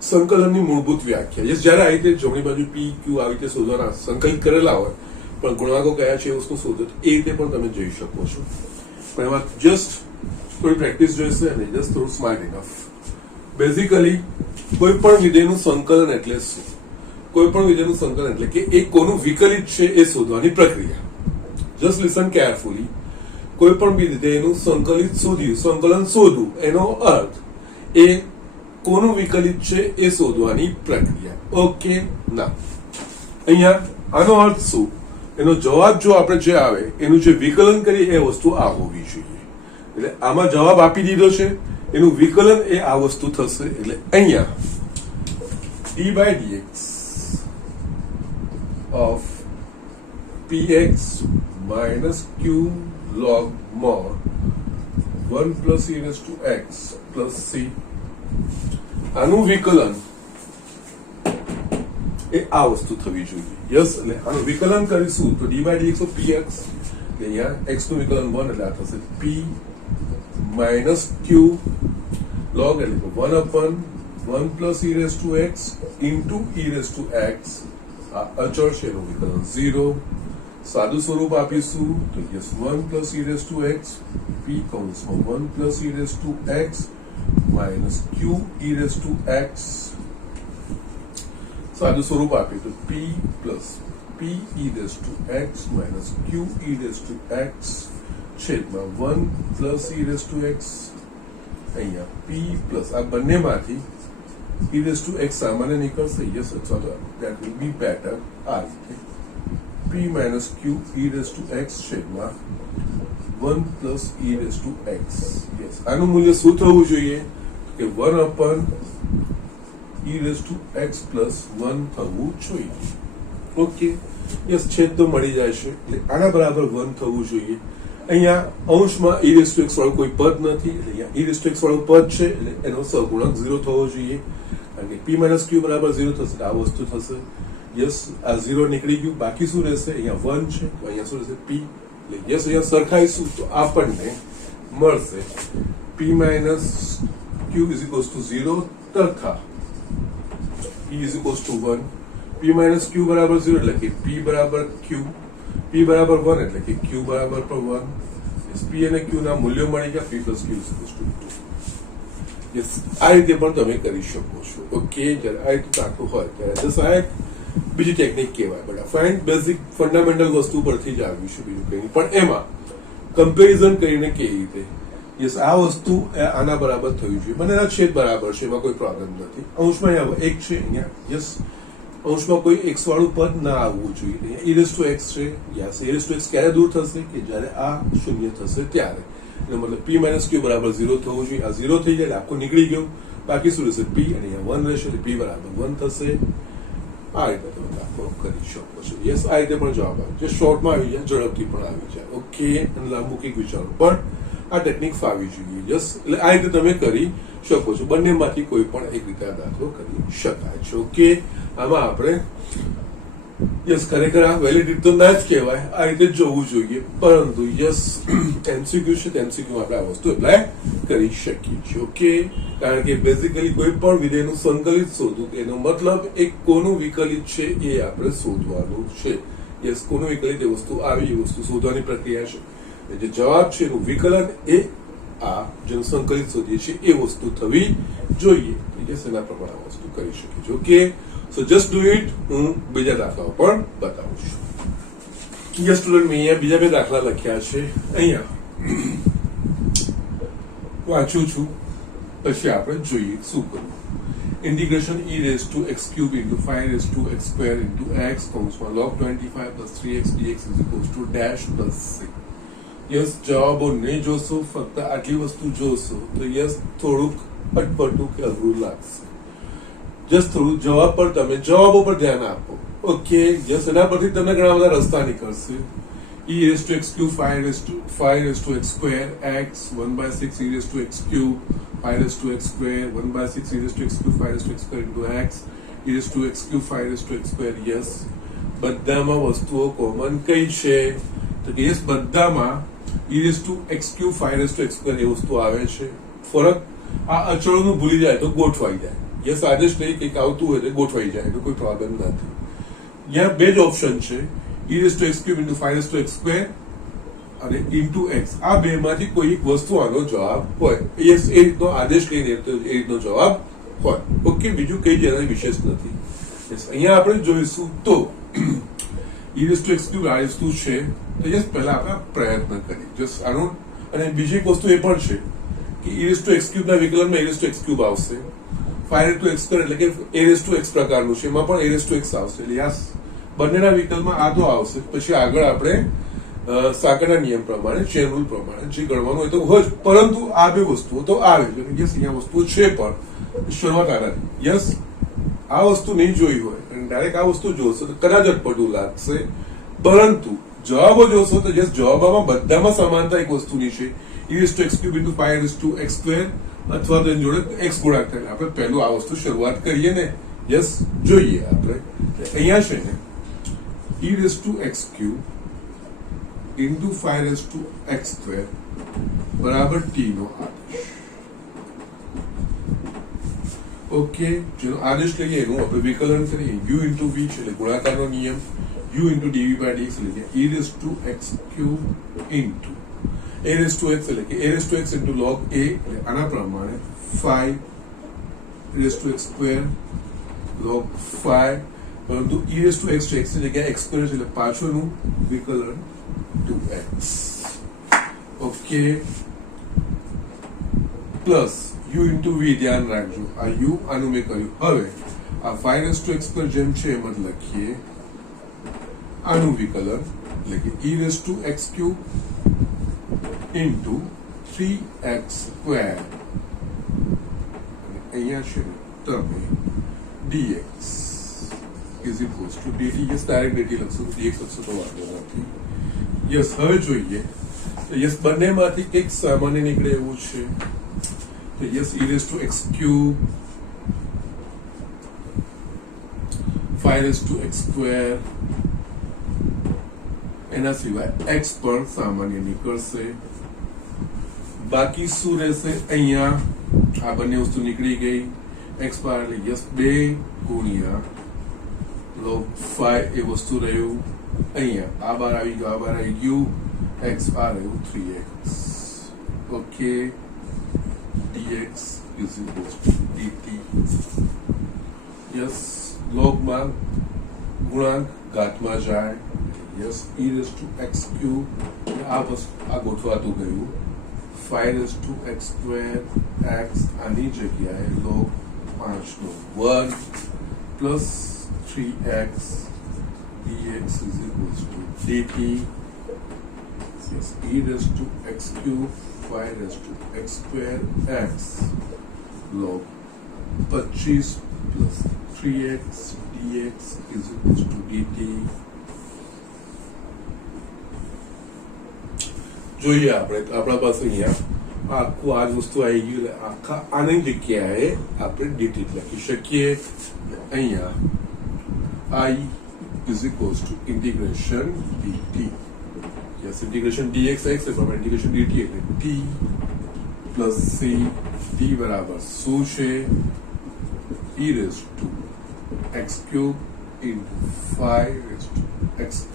સંકલનની મૂળભૂત વ્યાખ્યા, જ્યારે આ રીતે જમણી બાજુ પી ક્યુ આવી રીતે શોધવાના સંકલિત કરેલા હોય પણ ગુણાંકો કયા છે એ વસ્તુ શોધો, એ રીતે પણ તમે જઈ શકો છો. પણ એમાં જસ્ટ થોડી પ્રેક્ટિસ જોઈશે અને જસ્ટ થોડું સ્માર્ટ ઇનફ. બેઝિકલી કોઈ પણ વિધેયનું સંકલન એટલે શું? કોઈ પણ વિધેયનું સંકલન એટલે કે એ કોનું વિકલિત છે એ શોધવાની પ્રક્રિયા. Just listen carefully. કોઈ પણ વિધેયનું સંકલન શોધવું એનો અર્થ એ કોનું વિકલિત છે એ શોધવાની પ્રક્રિયા. ઓકે, ના અહીંયા આનો અર્થ શું? એનો જવાબ જો આપણે જે આવે એનું જે વિકલન કરીએ એ વસ્તુ આ હોવી જોઈએ. એટલે આમાં જવાબ આપી દીધો છે, એનું વિકલન એ આ વસ્તુ થશે. એટલે અહીંયા d/dx of px minus q log mod 1 plus e raised to x plus c, આનું વિકલન એ આ વસ્તુ થવી જોઈએ. યસ, એટલે આનું વિકલન કરીશું તો d/dx of px, એટલે અહીંયા x નું વિકલન 1 એટલે આ થશે p minus q log એટલે 1 upon 1 plus e raised to x into e raised to x. આ અચળ છે એનું વિકલન 0. સાદું સ્વરૂપ આપીશું તો yes 1 plus e raised to x p કૌંસમાં 1 plus e raised to x minus q e raised to x. સાદું સ્વરૂપ આપીએ તો p plus p e raised to x minus q e raised to x છેદમાં 1 plus e raised to x. અહીંયા p plus આ બંનેમાંથી e raised to x સામાન્ય નીકળશે. યસ, અથવા તો that will be better. આ રીતે p minus q e raised to x છેદમાં 1 plus e raised to x. Yes, આનું મૂલ્ય શું થવું જોઈએ કે 1 upon e raised to x plus 1 થવું જોઈએ. ઓકે, યસ, છેદ તો મળી જાય છે એટલે આના બરાબર 1 થવું જોઈએ. અહીંયા અંશમાં e raised to x વાળું કોઈ પદ નથી એટલે અહીંયા e raised to x વાળું પદ છે એટલે એનો સહગુણક 0 થવો જોઈએ. કારણ કે p minus q બરાબર 0 થશે, આ વસ્તુ થશે. યસ, આ 0 નીકળી ગયું, બાકી શું રહેશે? અહીંયા 1 છે તો અહીંયા શું રહેશે? p. એટલે યસ, અહીંયા સરખાઈશું તો આપણને મળશે p minus q is equals to 0 તથા p is equals to 1. p minus q બરાબર 0 એટલે કે p બરાબર q, p બરાબર 1 એટલે કે q બરાબર પણ 1. યસ, p અને q ના મૂલ્યો મળી ગયા. p plus q is equals to 2. Yes, આ રીતે પણ તમે કરી શકો છો. ઓકે, જ્યારે આ રીતે દાખલો હોય ત્યારે જસ આ એક બીજી ટેકનિક કહેવાય. બટ ફાઇન બેઝિક ફંડામેન્ટલ વસ્તુ પરથી જ આવ્યું છે, બીજું કંઈ. પણ એમાં કમ્પેરિઝન કરીને કેવી રીતે? યસ, આ વસ્તુ આના બરાબર થવી જોઈએ, બંનેના છેદ બરાબર છે, એમાં કોઈ પ્રોબ્લેમ નથી. અંશમાં અહીંયા 1 છે, અહીંયા યસ અંશમાં કોઈ x વાળું પદ ના આવવું જોઈએ. અહીંયા e raised to x છે. Yes, e raised to x ક્યારે દૂર થશે કે જ્યારે આ શૂન્ય થશે ત્યારે. એટલે મતલબ p minus q બરાબર 0 થવું જોઈએ. આ 0 થઈ જાય એટલે આખું નીકળી ગયું, બાકી શું રહેશે? p અને અહીંયા 1 રહેશે એટલે p બરાબર 1 થશે. આ રીતે તમે દાખલો કરી શકો છો. યસ, આ રીતે પણ જવાબ આવે છે. શોર્ટમાં આવી જાય, ઝડપથી પણ આવી જાય. ઓકે, અને લાંબુ કંઈક વિચારો પણ આ ટેકનિક ફાવી જોઈએ. યસ, એટલે આ રીતે તમે કરી શકો છો. બંનેમાંથી કોઈ પણ એક રીતે આ દાખલો કરી શકાય છે. ઓકે, આમાં આપણે યસ ખરેખર આ વેલિડિટી તો ના જ કહેવાય, આ રીતે જ જોવું જોઈએ. પરંતુ યસ એમસીક્યુ છે, એમસીક્યુ આપણે આ વસ્તુ એપ્લાય કરી શકીએ છીએ. ઓકે, કારણ કે બેઝિકલી કોઈ પણ વિધેયનું સંકલિત શોધવું એનો મતલબ એક કોનું વિકલિત છે એ આપણે શોધવાનું છે. યસ, કોનું વિકલિત એ વસ્તુ આવી એ વસ્તુ શોધવાની પ્રક્રિયા છે. જે જવાબ છે એનું વિકલન એ આ જેનું સંકલિત શોધીએ છીએ એ વસ્તુ થવી જોઈએ. યસ, એના પ્રમાણે આ વસ્તુ કરી શકીએ છીએ. Okay, so just do it. હું બીજા દાખલાઓ પણ બતાવું છું. યસ સ્ટુડન્ટ, મેં અહીંયા બીજા 2 દાખલા લખ્યા છે. અહીંયા વાંચું છું પછી આપણે જોઈએ શું કરવું. Integration e raised to x cube into 5 raised to x square into x કૌંસમાં log 25 plus 3x dx is equals to dash plus c. Yes, જવાબો નહીં જોશો, ફક્ત આટલી વસ્તુ જોશો તો યસ થોડુંક અટપટું કે અઘરું લાગશે. જસ્ટ થોડું જવાબ પર તમે જવાબો પર ધ્યાન આપો. ઓકે, યસ, એના પરથી તમને ઘણા બધા રસ્તા નીકળશે. e raised to x cube 5 raised to x square x 1/6 e raised to x cube 5 raised to x square 1/6 e raised to x cube 5 raised to x square into x e raised to x cube 5 raised to x square. Yes, બધામાં વસ્તુઓ common કઈ છે તો કે yes બધામાં e⁻x³ 5x² એ વસ્તુ આવે છે. ફરક આ અચળોનું ભૂલી જાય તો ગોઠવાઈ જાય. યસ આદેશ નહીં કંઈક આવતું હોય તો ગોઠવાઈ જાય તો કોઈ પ્રોબ્લેમ નથી. અહીંયા બે જ ઓપ્શન છે e⁻x³ × 5x² અને × x. આ બે માંથી કોઈ એક વસ્તુ આનો જવાબ હોય. યસ એ રીતનો આદેશ કહીને તો એ રીતનો જવાબ હોય. ઓકે, બીજું કઈ જેના વિશેષ નથી. અહીંયા આપણે જોઈશું તો e⁻x³ આ વસ્તુ છે તો યસ પહેલા આપણે પ્રયત્ન કરીએ જસ્ટ આનો. અને બીજી એક વસ્તુ એ પણ છે કે e⁻x³ ના વિકલનમાં e⁻x³ આવશે. 5x² એટલે કે a⁻x પ્રકારનું છે, એમાં પણ a⁻x આવશે. એટલે યસ બંનેના વિકલ્પમાં આ તો આવશે. પછી આગળ આપણે સાંકળના નિયમ પ્રમાણે, ચેન રૂલ પ્રમાણે જે ગણવાનું હોય તો હોય, પરંતુ આ બે વસ્તુઓ તો આવે. યસ અહીંયા વસ્તુઓ છે પણ શરૂઆત આનાથી. યસ આ વસ્તુ નહીં જોઈ હોય અને ડાયરેક્ટ આ વસ્તુ જોશો તો કદાચ અટપટું લાગશે, પરંતુ જવાબો જોશો તો યસ જવાબોમાં બધામાં સમાનતા એક વસ્તુની છે e⁻x³ × 5x² અથવા તો એની જોડે x ગુણાકાર થાય. આપણે પહેલું આ વસ્તુ શરૂઆત કરીએ ને. યસ જોઈએ આપણે અહીંયા છે ને e⁻x³ × 5x² બરાબર t નો આદેશ. ઓકે, જેનો આદેશ લઈએ એનું આપણે વિકલન કરીએ. u × v છે એટલે ગુણાકારનો નિયમ. u × dv/dx એટલે કે e⁻x³ × a⁻x એટલે કે a⁻x × log a એટલે આના પ્રમાણે 5a² log 5, પરંતુ e⁻x x ની જગ્યાએ x² એટલે પાછળનું વિકલન 2x. Okay, plus u × v. ધ્યાન રાખજો આ u આનું મેં કર્યું. હવે આ 5x² જેમ છે એમ જ લખીએ આનું વિકલન એટલે કે e⁻x³ × 3x². અહીંયા છે તમે dx is equals to dt. Yes direct dt લખશો, dx લખશો તો વાંધો નથી. યસ હવે જોઈએ યસ બંનેમાંથી કંઈક સામાન્ય નીકળે એવું છે તો યસ e⁻x³ 5x² એના સિવાય x પણ સામાન્ય નીકળશે. બાકી શું રહેશે? અહીંયા આ બંને વસ્તુ નીકળી ગઈ. x બાર એટલે યસ 2 × log 5 એ વસ્તુ રહ્યું. અહીંયા આ બાર આવી ગયું, આ બાર આવી ગયું, x બાર આવ્યું 3x. Okay, dx is equals to dt. Yes લોગમાં ગુણાંક ઘાતમાં જાય. યસ e⁻x³ આ ગોઠવાતું ગયું 5x² x આની જગ્યાએ log 5 plus 3x dx is equals to dt. Yes, e⁻x³ 5x² x log 25 plus 3x dx is equals to dt. જોઈએ આપણે આપણા પાસે અહીંયા આખું આ વસ્તુ આવી ગયું એટલે આખા આની જગ્યાએ આપણે dt લખી શકીએ. અહીંયા I is equals to integration dt. Yes, integration dx x એટલે integration dt એટલે t plus c. t બરાબર શું છે? e⁻x³ × 5x²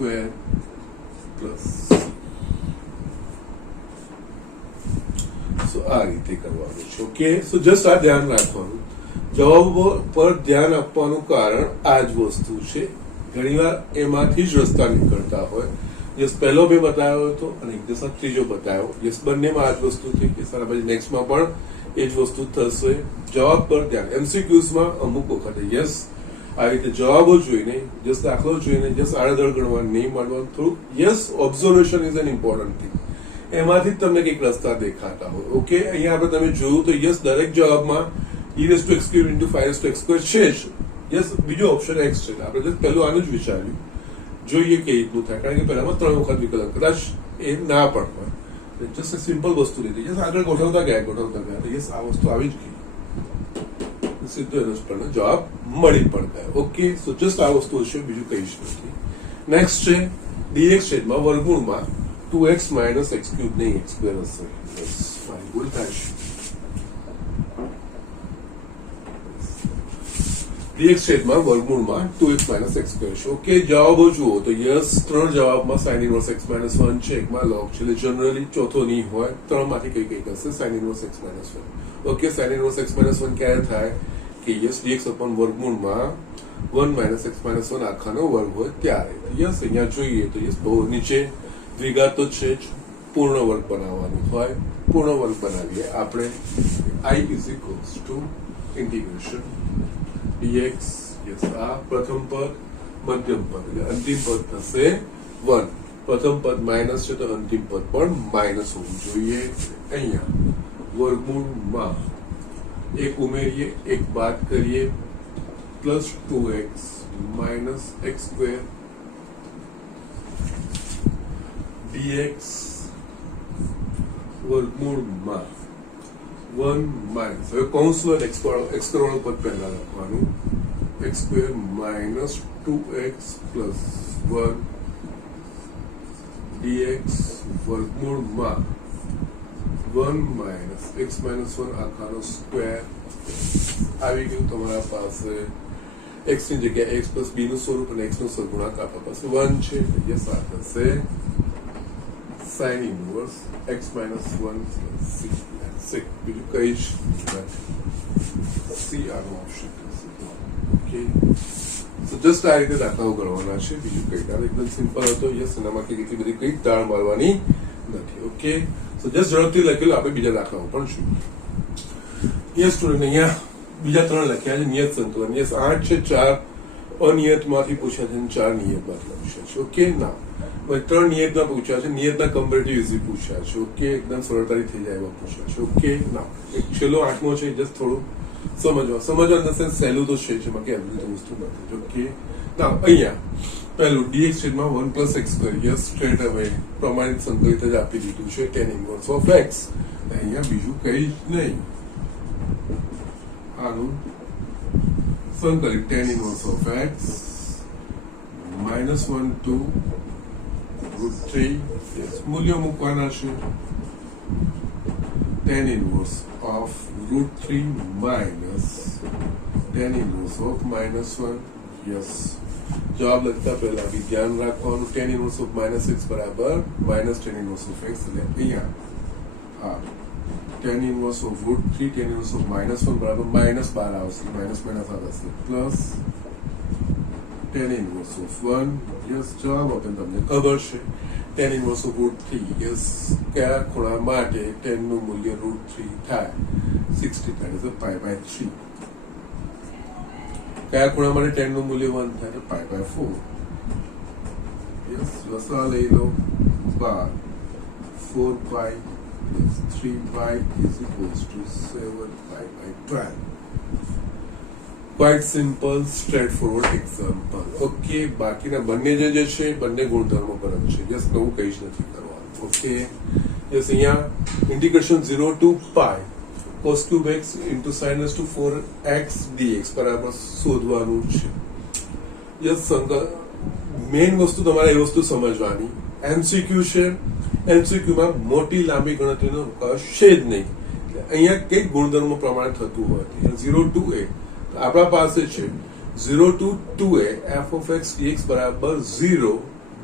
plus સો આ રીતે કરવાનું છે. ઓકે, સો જસ્ટ આ ધ્યાન રાખવાનું. જવાબો પર ધ્યાન આપવાનું કારણ આ જ વસ્તુ છે. ઘણીવાર એમાંથી જ રસ્તા નીકળતા હોય. યસ પહેલો મેં બતાવ્યો હતો અને એક દિવસ ત્રીજો બતાવ્યો. યસ બંનેમાં આ જ વસ્તુ થઈ કે સારા પછી નેક્સ્ટમાં પણ એ જ વસ્તુ થશે. જવાબ પર ધ્યાન. એમસીક્યુઝમાં અમુક વખતે યસ આ રીતે જવાબો જોઈને જસ દાખલો જોઈને જસ આડેધડ ગણવાનું નહીં માંડવાનું. થોડું yes observation is an important thing. એમાંથી જ તમને કંઈક રસ્તા દેખાતા હોય. ઓકે, અહીંયા આપણે તમે જોયું તો યસ દરેક જવાબમાં e⁻x³ × 5x² છે જ. યસ બીજો ઓપ્શન x છે. આપણે જસ્ટ પહેલું આનું જ વિચાર્યું. જોઈએ કે રીતનું થાય, કારણ કે પહેલામાં 3 વખત વિકલન કદાચ એ ના પણ હોય. જસ્ટ સિમ્પલ વસ્તુ લીધી. યસ આગળ ગોઠવતા ગયા યસ આ વસ્તુ આવી જ ગઈ. સીધો એનો જવાબ મળી પણ ગયો. ઓકે, સો જસ્ટ આ વસ્તુ છે, બીજું કઈ જ નથી. નેક્સ્ટ છે dx છેદમાં વર્ગમૂળમાં 2x માઇનસ x ક્યુબ નહીં x સ્ક્વેર હશે. યસ, મારી ભૂલ થાય છે. dx છેદમાં વર્ગમૂળમાં 2x માઇનસ x સ્ક્વેર છે. ઓકે, જવાબો જુઓ તો યસ, 3 જવાબમાં sin ઇનવર્સ x માઇનસ 1 છે, એકમાં log છે, એટલે જનરલી ચોથો નહીં હોય. 3 માંથી કઈ હશે? sin inverse x minus 1. Okay, sin inverse x minus 1 ક્યારે થાય કે યસ dx અપોન વર્ગમૂળમાં 1 માઇનસ x માઇનસ 1 આખાનો વર્ગ હોય ત્યારે. યસ, અહીંયા જોઈએ તો યસ બહુ નીચે દ્વિઘાત તો છે જ, પૂર્ણ વર્ગ બનાવવાનું હોય. પૂર્ણ વર્ગ બનાવીએ આપણે. I is equals to integration dx. Yes, આ પ્રથમ પદ, મધ્યમ પદ, એટલે અંતિમ પદ થશે 1. પ્રથમ પદ માઇનસ છે તો અંતિમ પદ પણ માઇનસ હોવું જોઈએ. અહીંયા વર્ગમૂળમાં એક ઉમેરીએ, એક બાદ કરીએ, plus 2x minus x square dx વર્ગમૂળમાં 1 માઇનસ, હવે કૌંસમાં x કરવાનું પદ પહેલા લખવાનું, x square minus 2x plus 1 dx વર્ગમૂળમાં 1 માઇનસ x માઇનસ 1 આખાનો સ્ક્વેર. આવી ગયું તમારા પાસે. x ની જગ્યાએ x પ્લસ b નું સ્વરૂપ અને x નો સહગુણાંક આપણા પાસે 1 છે. યસ, આ થશે sin inverse x minus 1 plus c. બીજું કઈ જ સી આનો ઓપ્શન થશે. ઓકે, તો જસ્ટ આ રીતે દાખલાઓ ગણવાના છે, બીજું કઈ દાળ એકદમ સિમ્પલ હતો. યસ, એનામાં કેટલી બધી કઈ તાળ મારવાની નથી. ઓકે, તો જસ્ટ ઝડપથી લખેલું, આપણે બીજા દાખલાઓ પણ છું. યસ સ્ટુડન્ટ, અહીંયા બીજા 3 લખ્યા છે. નિયત સંકલન. યસ, 8 છે, 4 અનિયતમાંથી પૂછ્યા છે અને 4 નિયતમાંથી પૂછ્યા છે. ઓકે, ના 3 નિયતના પૂછ્યા છે, નિયતના કમ્પેરેટિવ ઇઝી પૂછ્યા છે. ઓકે, એકદમ સરળતાથી થઈ જાય એવા પૂછ્યા છે. ઓકે, ના એક છેલ્લો 8મો છે, જસ્ટ થોડું સમજવા ઇન ધ સેન્સ સહેલું તો છે જ, એમાં કે એવી વસ્તુ નથી. ઓકે, ના અહીંયા પહેલું dx છેદમાં 1 plus x square. Yes, straight અવે પ્રમાણિત સંકલિત જ આપી દીધું છે, tan ઇનવર્સ ઓફ x. અહીંયા બીજું કઈ જ નહીં, આનું સંકલિત tan inverse of x minus 1 2 √3. Yes, મૂલ્યો મૂકવાના છે. tan inverse of √3 minus tan inverse of minus 1. Yes, જવાબ લખતા પહેલા બી ધ્યાન રાખવાનું, tan inverse of minus x બરાબર minus tan inverse of x. એટલે અહીંયા આ tan inverse of √3 tan inverse of minus 1 બરાબર માઇનસ 12 આવશે, માઇનસ માઇનસ આવશે, plus tan inverse of 1. Yes, જવાબ આપણને તમને ખબર છે. tan inverse of √3. યસ, કયા ખૂણા માટે tan નું મૂલ્ય √3 થાય? 60, that is a π/3. કયા ખૂણા માટે tan નું મૂલ્ય 1 થાય? તો π/4. યસ, લસા લઈ લો. 12 4π plus 3π is equals to 7π/12. Quite simple, straightforward example. Okay, બાકીના બંને જે છે બંને ગુણધર્મો પર જ છે, જસ્ટ નવું કઈ જ નથી કરવાનું. ઓકે, જસ્ટ અહીંયા integration 0 to π cos cube x into sin raised to 4x dx બરાબર શોધવાનું છે. જસ્ટ મેઇન વસ્તુ તમારે એ વસ્તુ સમજવાની, એમસીક્યુ છે, એમસીક્યુમાં મોટી લાંબી ગણતરીનો અવકાશ છે જ નહીં. અહીંયા કઈ ગુણધર્મો પ્રમાણે થતું હોય 0 to a, આપણા પાસે છે 0 to 2a f of x dx બરાબર 0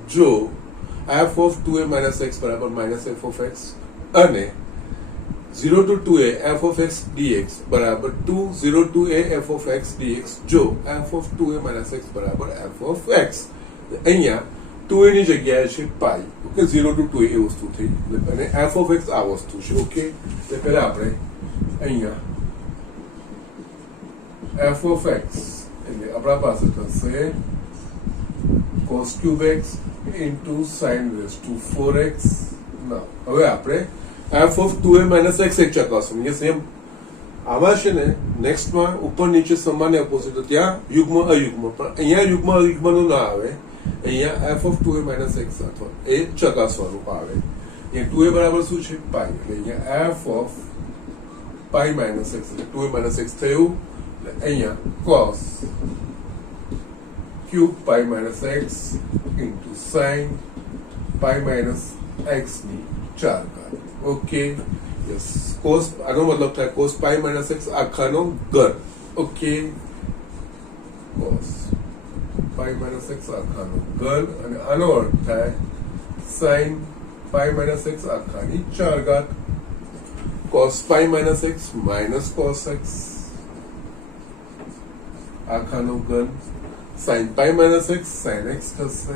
જો f of 2a minus x બરાબર minus f of x અને 0 to 2a f of x dx બરાબર 2 0 to a f of x dx જો f of 2a minus x બરાબર f of x. અહીંયા 2a ની જગ્યાએ છે પાઈ. ઓકે, 0 to 2a એ વસ્તુ થઈ અને f of x આ વસ્તુ છે. ઓકે, એટલે પહેલા આપણે અહીંયા f of x એટલે આપણા પાસે થશે cos cube x into sin raised to 4x. ના, હવે આપણે f of 2a minus x એક ચકાસવું. યસ, એમ આમાં છે ને નેક્સ્ટમાં ઉપર નીચે સમાન ઓપોઝિટ, ત્યાં યુગ્મ અયુગ્મ, પણ અહીંયા યુગ્મ અયુગ્મનું ના આવે. અહીંયા f of 2a minus x અથવા એ ચકાસવાનું આવે. અહીંયા 2a બરાબર શું છે? પાઈ. એટલે અહીંયા f of pi minus x એટલે 2a minus x થયું. અહીંયા cos cube pi minus x into sine pi minus x ની 4 ઘાત. Okay, yes. કોસ આનો મતલબ થાય કોસ પાઈ માઇનસ એક્સ આખાનો ઘન. Okay, cos pi minus x આખાનો ઘન અને આનો અર્થ થાય સાઇન પાઈ માઇનસ એક્સ આખાની 4 ઘાત. cos pi minus x minus cos x આખાનો ઘન sine pi minus x sine x થશે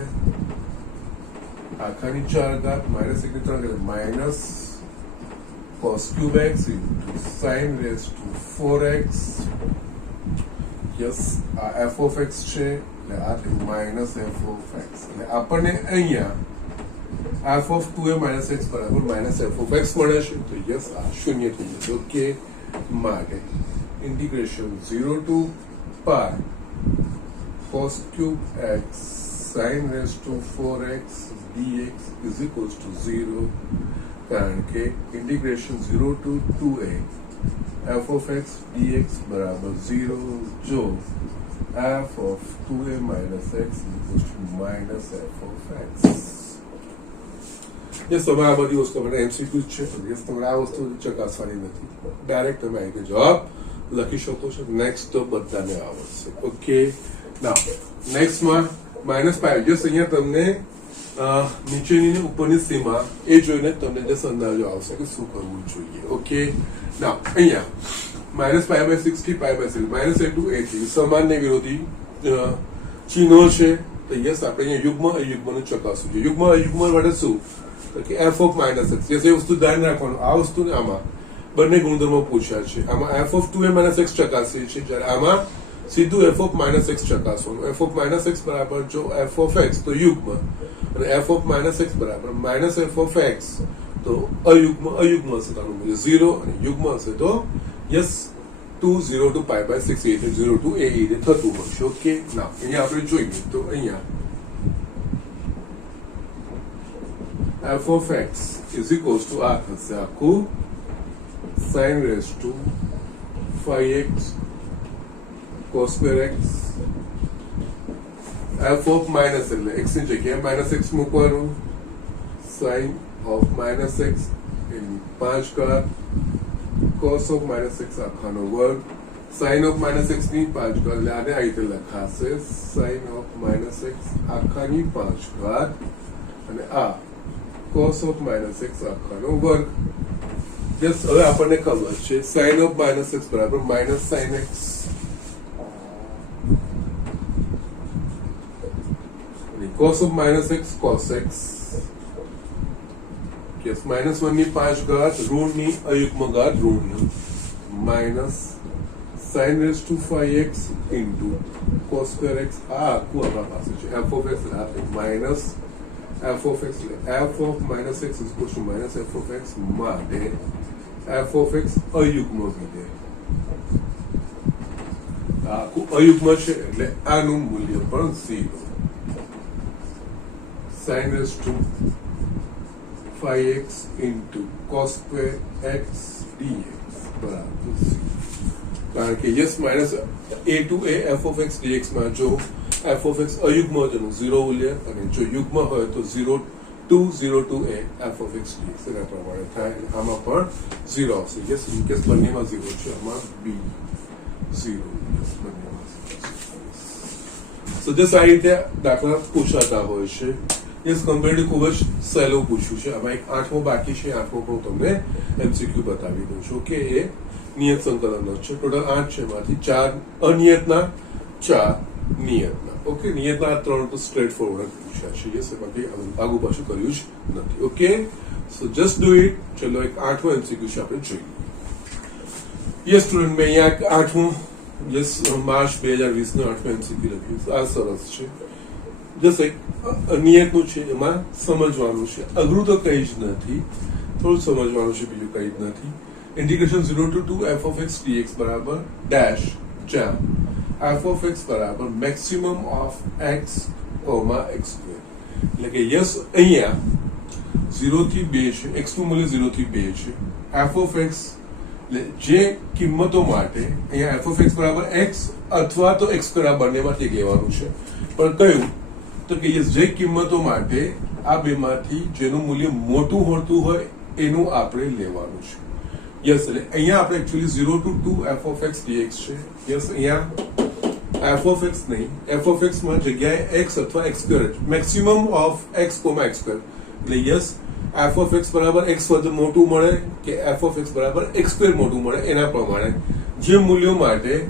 આખાની 4 ઘાત માઇનસ 1 ની 3 એટલે minus cos cube x into sine raise to 4x. Yes, આ f ઓફ x છે એટલે આ થયું માઇનસ f ઓફ x. એટલે આપણને અહીંયા f of 2a minus x બરાબર માઇનસ f ઓફ x મળે છે. તો યસ, આ શૂન્ય થઈ જશે. ઓકે, માટે integration 0 to pi cos cube x sin raised to 4x dx is equals to 0 કારણ કે integration 0 to 2a f of x dx બરાબર 0 જો f of 2a minus x equals to minus f of x. Yes, તમારે આ બધી વસ્તુ આપણે MCQ છે. યસ, તમારે આ વસ્તુ ચકાસવાની નથી, ડાયરેક્ટ તમે આવી જવાબ લખી શકો છો. નેક્સ્ટ તો બધાને આવડશે. ઓકે, નાઉ નેક્સ્ટમાં માઇનસ પાઈ. જસ અહીંયા તમને નીચેની ને ઉપરની સીમા એ જોઈને તમને જે અંદાજો આવશે કે શું કરવું જોઈએ. ઓકે, નાઉ અહીંયા માઇનસ પાઈ બાય 6 થી pi by 6 minus into a થી સમાન ને વિરોધી ચિહ્નો છે. તો યસ, આપણે અહીંયા યુગ્મ અયુગ્મનું ચકાસવું જોઈએ. યુગ્મ અયુગ્મ માટે શું કે f of minus x. Yes, એ વસ્તુ ધ્યાન રાખવાનું. આ વસ્તુ ને આમાં બંને ગુણધર્મો પૂછ્યા છે. આમાં f of 2a minus x ચકાસીએ છીએ, જ્યારે આમાં સીધું f ઓફ માઇનસ એક્સ ચકાસવાનું. f ઓફ માઇનસ એક્સ બરાબર જો f ઓફ x તો યુગ્મ અને f ઓફ માઇનસ એક્સ બરાબર માઇનસ f ઓફ x તો અયુગ્મ. અયુગ્મ હશે તો આનું મૂલ્ય 0 અને યુગ્મ હશે તો યસ 2 0 ટુ પાઈ બાય 6 એટલે 0 ટુ a રીતે થતું હશે. ઓકે, ના અહીંયા આપણે જોઈએ તો અહીંયા f of x is equals to આ થશે આખું sin raised to 5x cos square x f of minus એટલે x ની જગ્યાએ માઇનસ x મૂકવાનું sin of minus x એની 5 ઘાત cos of minus x આખાનો વર્ગ sin of minus x ની 5 ઘાત એટલે આને આ રીતે લખાશે sin of minus x આખાની 5 ઘાત અને આ cos of minus x આખાનો વર્ગ. જસ્ટ હવે આપણને ખબર છે sin of minus x બરાબર minus sin x. cos of minus x cos x. yes, minus 1 ની 5 ઘાત ઋણની અયુગ્મ ઘાત ઋણની minus sin raised to 5x into cos square x. આ આખું આપણા પાસે છે f of x minus f of x f of minus x is equal to minus f of x માટે f of x અયુગ્મ વિધેય. આખું અયુગ્મ છે એટલે આનું મૂલ્ય પણ 0. sin raised to 5x into cos square x dx બરાબર 0. કારણ કે yes minus a to a f of x dx માં જો f of x અયુગ્મ હોય તેનું 0 મૂલ્ય અને જો યુગ્મ હોય તો 0 two a f of x dx એના પ્રમાણે થાય. આમાં પણ 0 આવશે. યસ, ઇન કેસ બંનેમાં 0 છે, આમાં b 0 બંનેમાં. સો જસ્ટ આ રીતે દાખલા પૂછાતા હોય છે. યસ, કમ્પેરેટિવ ખૂબ જ સહેલું પૂછ્યું છે. આમાં એક 8મો બાકી છે. 8મો પણ તમને એમસીક્યુ બતાવી દઉં છું કે એ નિયત સંકલનનો છે. ટોટલ 8 છે, એમાંથી 4 અનિયતના 4 નિયતના. ઓકે, નિયતના 3 તો સ્ટ્રેટ ફોરવર્ડ પૂછ્યા છે. યસ, એમાં કંઈ આગુ પાછું કર્યું જ નથી. Okay, so just do it. ચલો એક 8મો એમસીક્યુ છે, આપણે જોઈએ. યસ સ્ટુડન્ટ, મેં અહીંયા 8મો યસ માર્ચ 2020 નો 8મો એમસીક્યુ લખ્યું. આ સરસ છે. જસ્ટ એક નિયતનું છે, એમાં સમજવાનું છે. અઘરું તો કંઈ જ નથી, થોડું સમજવાનું છે, બીજું કંઈ જ નથી. Integration 0 to 2 f of x dx બરાબર ડેશ જ્યાં f of x બરાબર maximum of x x square. એટલે કે યસ અહીંયા 0 થી 2 છે, x નું મૂલ્ય 0 થી 2 છે. f of x એટલે જે કિંમતો માટે અહીંયા f of x બરાબર x અથવા તો x સ્ક્વેર આ બંનેમાંથી લેવાનું છે, પણ કયું તો કે જે કિંમતો માટે આ બેમાંથી જેનું મૂલ્ય મોટું હોતું હોય એનું આપણે લેવાનું છે. યસ, એટલે અહીંયા આપણે actually 0 to 2 f of x dx છે. યસ, અહીંયા f of x નહીં, f of x માં જગ્યાએ x અથવા x square maximum of x, x square. એટલે યસ, f of x બરાબર x વધુ મોટું મળે કે f of x બરાબર x સ્ક્વેર મોટું મળે એના પ્રમાણે જે મૂલ્યો માટે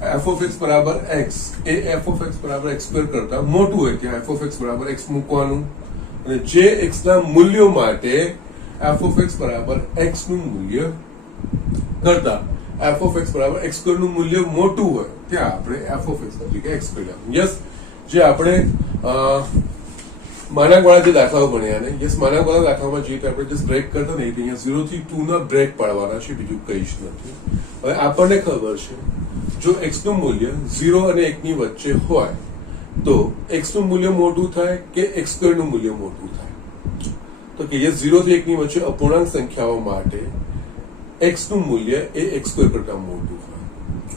f of x બરાબર x A f of x બરાબર x સ્ક્વેર કરતા મોટું હોય ત્યાં f of x બરાબર x મૂકવાનું, અને જે x ના મૂલ્યો માટે f of x બરાબર x નું મૂલ્ય કરતા f of x બરાબર x સ્ક્વેર નું મૂલ્ય મોટું હોય ત્યાં આપણે f of x એટલે કે x સ્ક્વેર લેવાનું. યસ, જે આપણે માનાંકવાળા જે દાખલાઓ ભણ્યા ને, યસ, માનાંકવાળા દાખલામાં જે આપણે જસ્ટ બ્રેક કરતા નહીં, અહીંયા 0 થી 2 ના બ્રેક પાડવાના છે, બીજું કંઈ જ નથી. હવે આપણને ખબર છે જો x નું મૂલ્ય 0 અને 1 ની વચ્ચે હોય તો x નું મૂલ્ય મોટું થાય કે x સ્ક્વેર નું મૂલ્ય મોટું થાય, તો કે યસ 0 થી 1 ની વચ્ચે અપૂર્ણાંક સંખ્યાઓ માટે x નું મૂલ્ય એ x સ્ક્વેર કરતા મોટું હોય.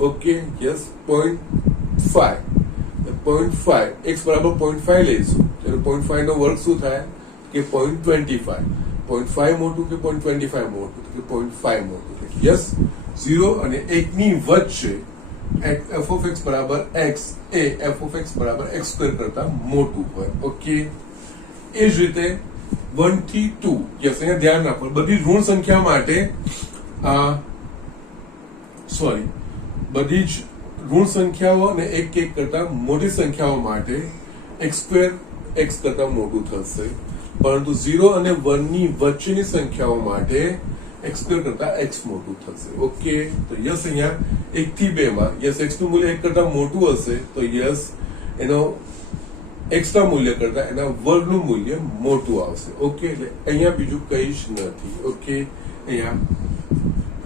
ઓકે, યસ, 0.5 x બરાબર 0.5 લઈશું, ત્યારે 0.5 નો વર્ગ શું થાય કે 0.25. 0.5 મોટું કે 0.25 મોટું કે 0.5 મોટું. યસ, 0 અને 1 ની વચ્ચે f of x બરાબર x A f of x બરાબર x સ્ક્વેર કરતા મોટું હોય. ઓકે, એ જ રીતે 1 થી 2. યસ, અહીંયા ધ્યાન રાખો, બધી ઋણ સંખ્યા માટે બધી જ ઋણ સંખ્યાઓ અને એક કરતા મોટી સંખ્યાઓ માટે x સ્ક્વેર x કરતા મોટું થશે, પરંતુ 0 અને 1 ની વચ્ચેની સંખ્યાઓ માટે x સ્ક્વેર કરતા x મોટું થશે. ઓકે, તો યસ, અહીંયા 1 થી 2 માં યસ x નું મૂલ્ય 1 કરતા મોટું હશે તો યસ એનો x ના મૂલ્ય કરતા એના વર્ગનું મૂલ્ય મોટું આવશે. ઓકે, એટલે અહીંયા બીજું કંઈ જ નથી. ઓકે, અહીંયા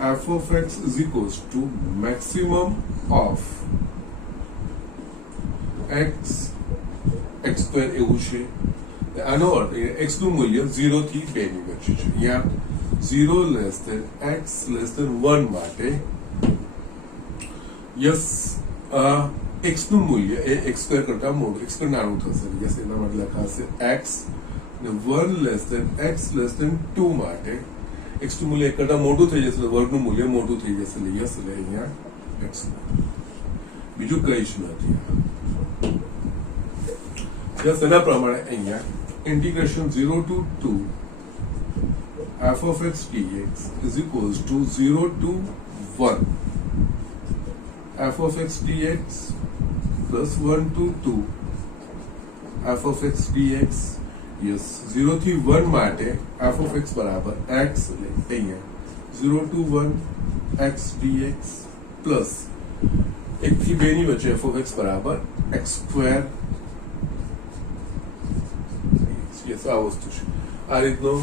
f of x is equals to maximum of x square એવું છે. આનો અર્થ x નું મૂલ્ય 0 થી 2 ની વચ્ચે છે. અહીંયા 0 less than x less than 1 માટે યસ x નું મૂલ્ય એ x સ્ક્વેર કરતા મોટું, x સ્ક્વેર નાનું થશે. યસ, એના માટે લખાશે x, અને 1 less than x less than 2 માટે x નું મૂલ્ય 1 કરતા મોટું થઈ જશે તો વર્ગનું મૂલ્ય મોટું થઈ જશે. યસ, એટલે અહીંયા x બીજું કંઈ જ નથી. યસ, એના પ્રમાણે અહીંયા integration 0 to 2 f of x dx is equals to 0 to 1 f of x dx plus 1 to 2 f of x dx. Yes, 0 થી 1 માટે f of x બરાબર x, એટલે અહીંયા 0 to 1 x dx પ્લસ 1 થી 2 ની વચ્ચે f of x બરાબર x square. Yes, આ વસ્તુ છે. આ રીતનો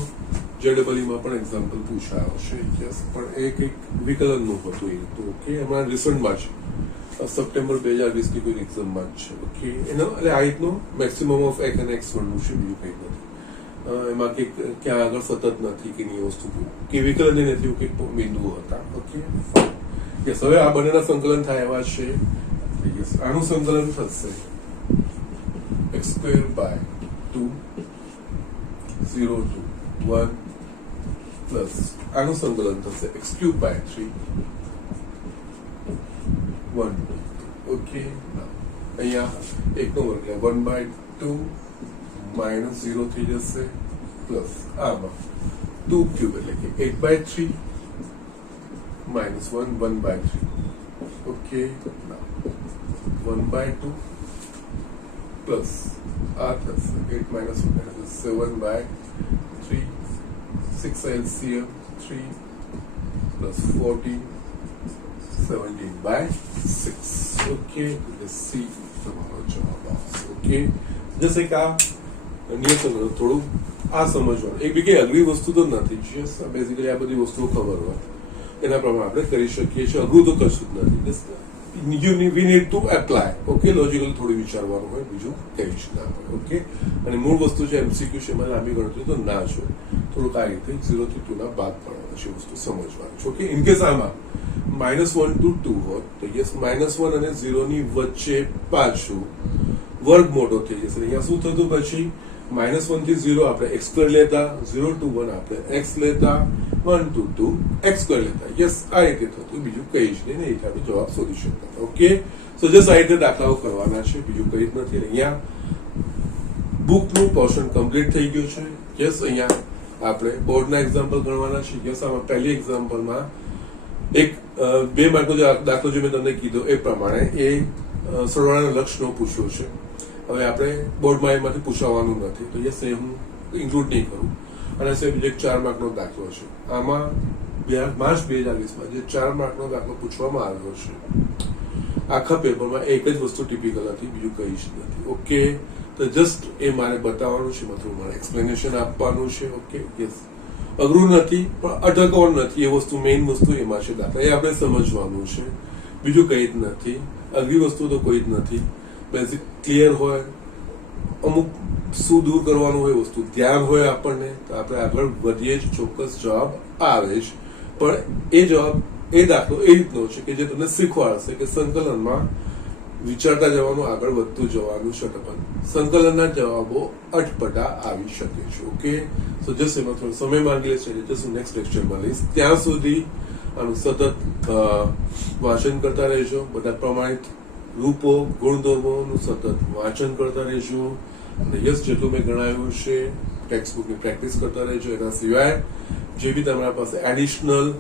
JEE માં પણ એક્ઝામ્પલ પૂછાયો છે. યસ, પણ એ કંઈક વિકલનનું હતું એ તો. ઓકે, હમણાં રિસન્ટમાં છે, સપ્ટેમ્બર 2020 ની કોઈ એક્ઝામમાં જ છે. ઓકે, એનો એટલે આ રીતનો મેક્સિમમ ઓફ x અને x મળવું છે, બીજું કંઈ નથી. એમાં કે ક્યાં આગળ સતત નથી કે ની વસ્તુ કે વિકલન નથી, કંઈક બિંદુઓ હતા. ઓકે, યસ, હવે આ બંનેના સંકલન થાય એવા છે. યસ, આનું સંકલન થશે x સ્ક્વેર બાય 2 0 to 1 પ્લસ આનું સંકલન થશે x ક્યુબ બાય 3 1. ઓકે, અહીંયા 1 નો વર્ગ 1 બાય 2 માઇનસ 0 થઈ જશે પ્લસ આમાં 2 ક્યુબ એટલે કે 8 by 3 minus 1 1 by 3. Okay, 1 by 2 plus આ થશે 8 minus 1 7 by 3 6 LCM 3 plus 14 17 by 6. Okay, C તમારો જવાબ આવશે. ઓકે, જશે કે આ નિયંત્રણ થોડું આ સમજવાનું, એક બીજી અઘરી વસ્તુ તો નથી. જસ બેઝિકલી આ બધી વસ્તુઓ ખબર હોય એના પ્રમાણે આપણે કરી શકીએ છીએ. અઘરું તો કશું જ નથી. We need to apply. Okay, logical થોડું વિચારવાનું હોય, બીજું કંઈ જ ના હોય. ઓકે, અને મૂળ વસ્તુ છે MCQ છે, એમાં લાંબી ગણતરી તો ના જ હોય. થોડુંક આ રીતે 0 થી 2 ના ભાગ પાડવાના છે, વસ્તુ સમજવાની છે. ઓકે, ઇનકેસ આમાં -1 to 2 હોત તો યસ -1 અને 0 ની વચ્ચે પાછું વર્ગ મોટો થઈ જશે. અહીંયા શું થતું પછી -1 થી 0 આપણે x સ્ક્વેર લેતા, 0 to 1 આપણે x લેતા, 1 to 2 x સ્ક્વેર લેતા. યસ, આ રીતે થતું, બીજું કઈ જ નહીં. એ આપણે જવાબ શોધી શકતા. ઓકે, સો જસ્ટ આ રીતે દાખલાઓ કરવાના છે, બીજું કઈ જ નથી. અહીંયા બુકનું પોર્શન કમ્પ્લીટ થઈ ગયું છે. યસ, અહીંયા આપણે બોર્ડના એક્ઝામ્પલ ગણવાના છે. યસ, આમાં પહેલી એક્ઝામ્પલમાં એક 2 માર્કનો દાખલો જે મેં તમને કીધો એ પ્રમાણે એ સરવાળાના લક્ષનો પૂછ્યો છે. હવે આપણે બોર્ડમાં એમાંથી પૂછાવાનું નથી તો યસ, એ હું ઇન્ક્લુડ નહીં કરું. અને સાહેબ બીજો 4 માર્કનો દાખલો છે. આમાં માર્ચ 2020માં જે 4 માર્કનો દાખલો પૂછવામાં આવ્યો છે આખા પેપરમાં એક જ વસ્તુ ટિપિકલ હતી, બીજું કઈ જ નથી. ઓકે, તો જસ્ટ એ મારે બતાવવાનું છે, મતલબ મારે એક્સપ્લેનેશન આપવાનું છે. ઓકે, યસ, અઘરું નથી પણ અટકવાનું નથી. એ વસ્તુ મેઇન વસ્તુ એમાં છે દાખલા, એ આપણે સમજવાનું છે, બીજું કઈ જ નથી. અઘરી વસ્તુ તો કોઈ જ નથી. બેઝિક ક્લિયર હોય, અમુક શું દૂર કરવાનું હોય વસ્તુ ધ્યાન હોય આપણને, તો આપણે આગળ વધીએ જ, ચોક્કસ જવાબ આવે જ. પણ એ જવાબ, એ દાખલો એ રીતનો છે કે જે તમને શીખવાડશે કે સંકલનમાં વિચારતા જવાનું, આગળ વધતું જવાનું છે. પણ સંકલનના જવાબો અટપટા આવી શકે છે. ઓકે, સો જસ્ટ એમાં થોડો સમય માંગી લેશે, જસ્ટ હું નેક્સ્ટ લેક્ચરમાં લઈશ. ત્યાં સુધી આનું સતત વાંચન કરતા રહેજો. બધા પ્રમાણિત રૂપો, ગુણધર્મોનું સતત વાંચન કરતા રહેજો. અને યસ, જેટલું મેં ગણાવ્યું છે ટેક્સ્ટ બુકની પ્રેક્ટિસ કરતા રહેજો. એના સિવાય જે બી તમારા પાસે એડિશનલ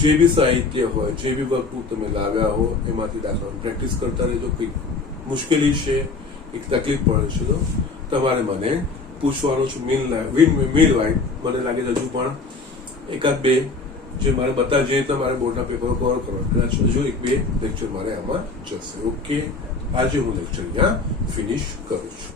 જે બી સાહિત્ય હોય, જે બી વર્કબુક તમે લાવ્યા હો, એમાંથી દાખલાની પ્રેક્ટિસ કરતા રહેજો. કંઈક મુશ્કેલી છે, એક તકલીફ પડે છે તો તમારે મને પૂછવાનું છે. મીલ વાઇડ મને લાગે હજુ પણ એકાદ બે જે મારે બતાવ, જે તમારે બોર્ડના પેપરો કવર કરવા, કદાચ હજુ 1-2 લેક્ચર મારે આમાં જશે. ઓકે, આજે હું લેક્ચર અહીંયા ફિનિશ કરું છું.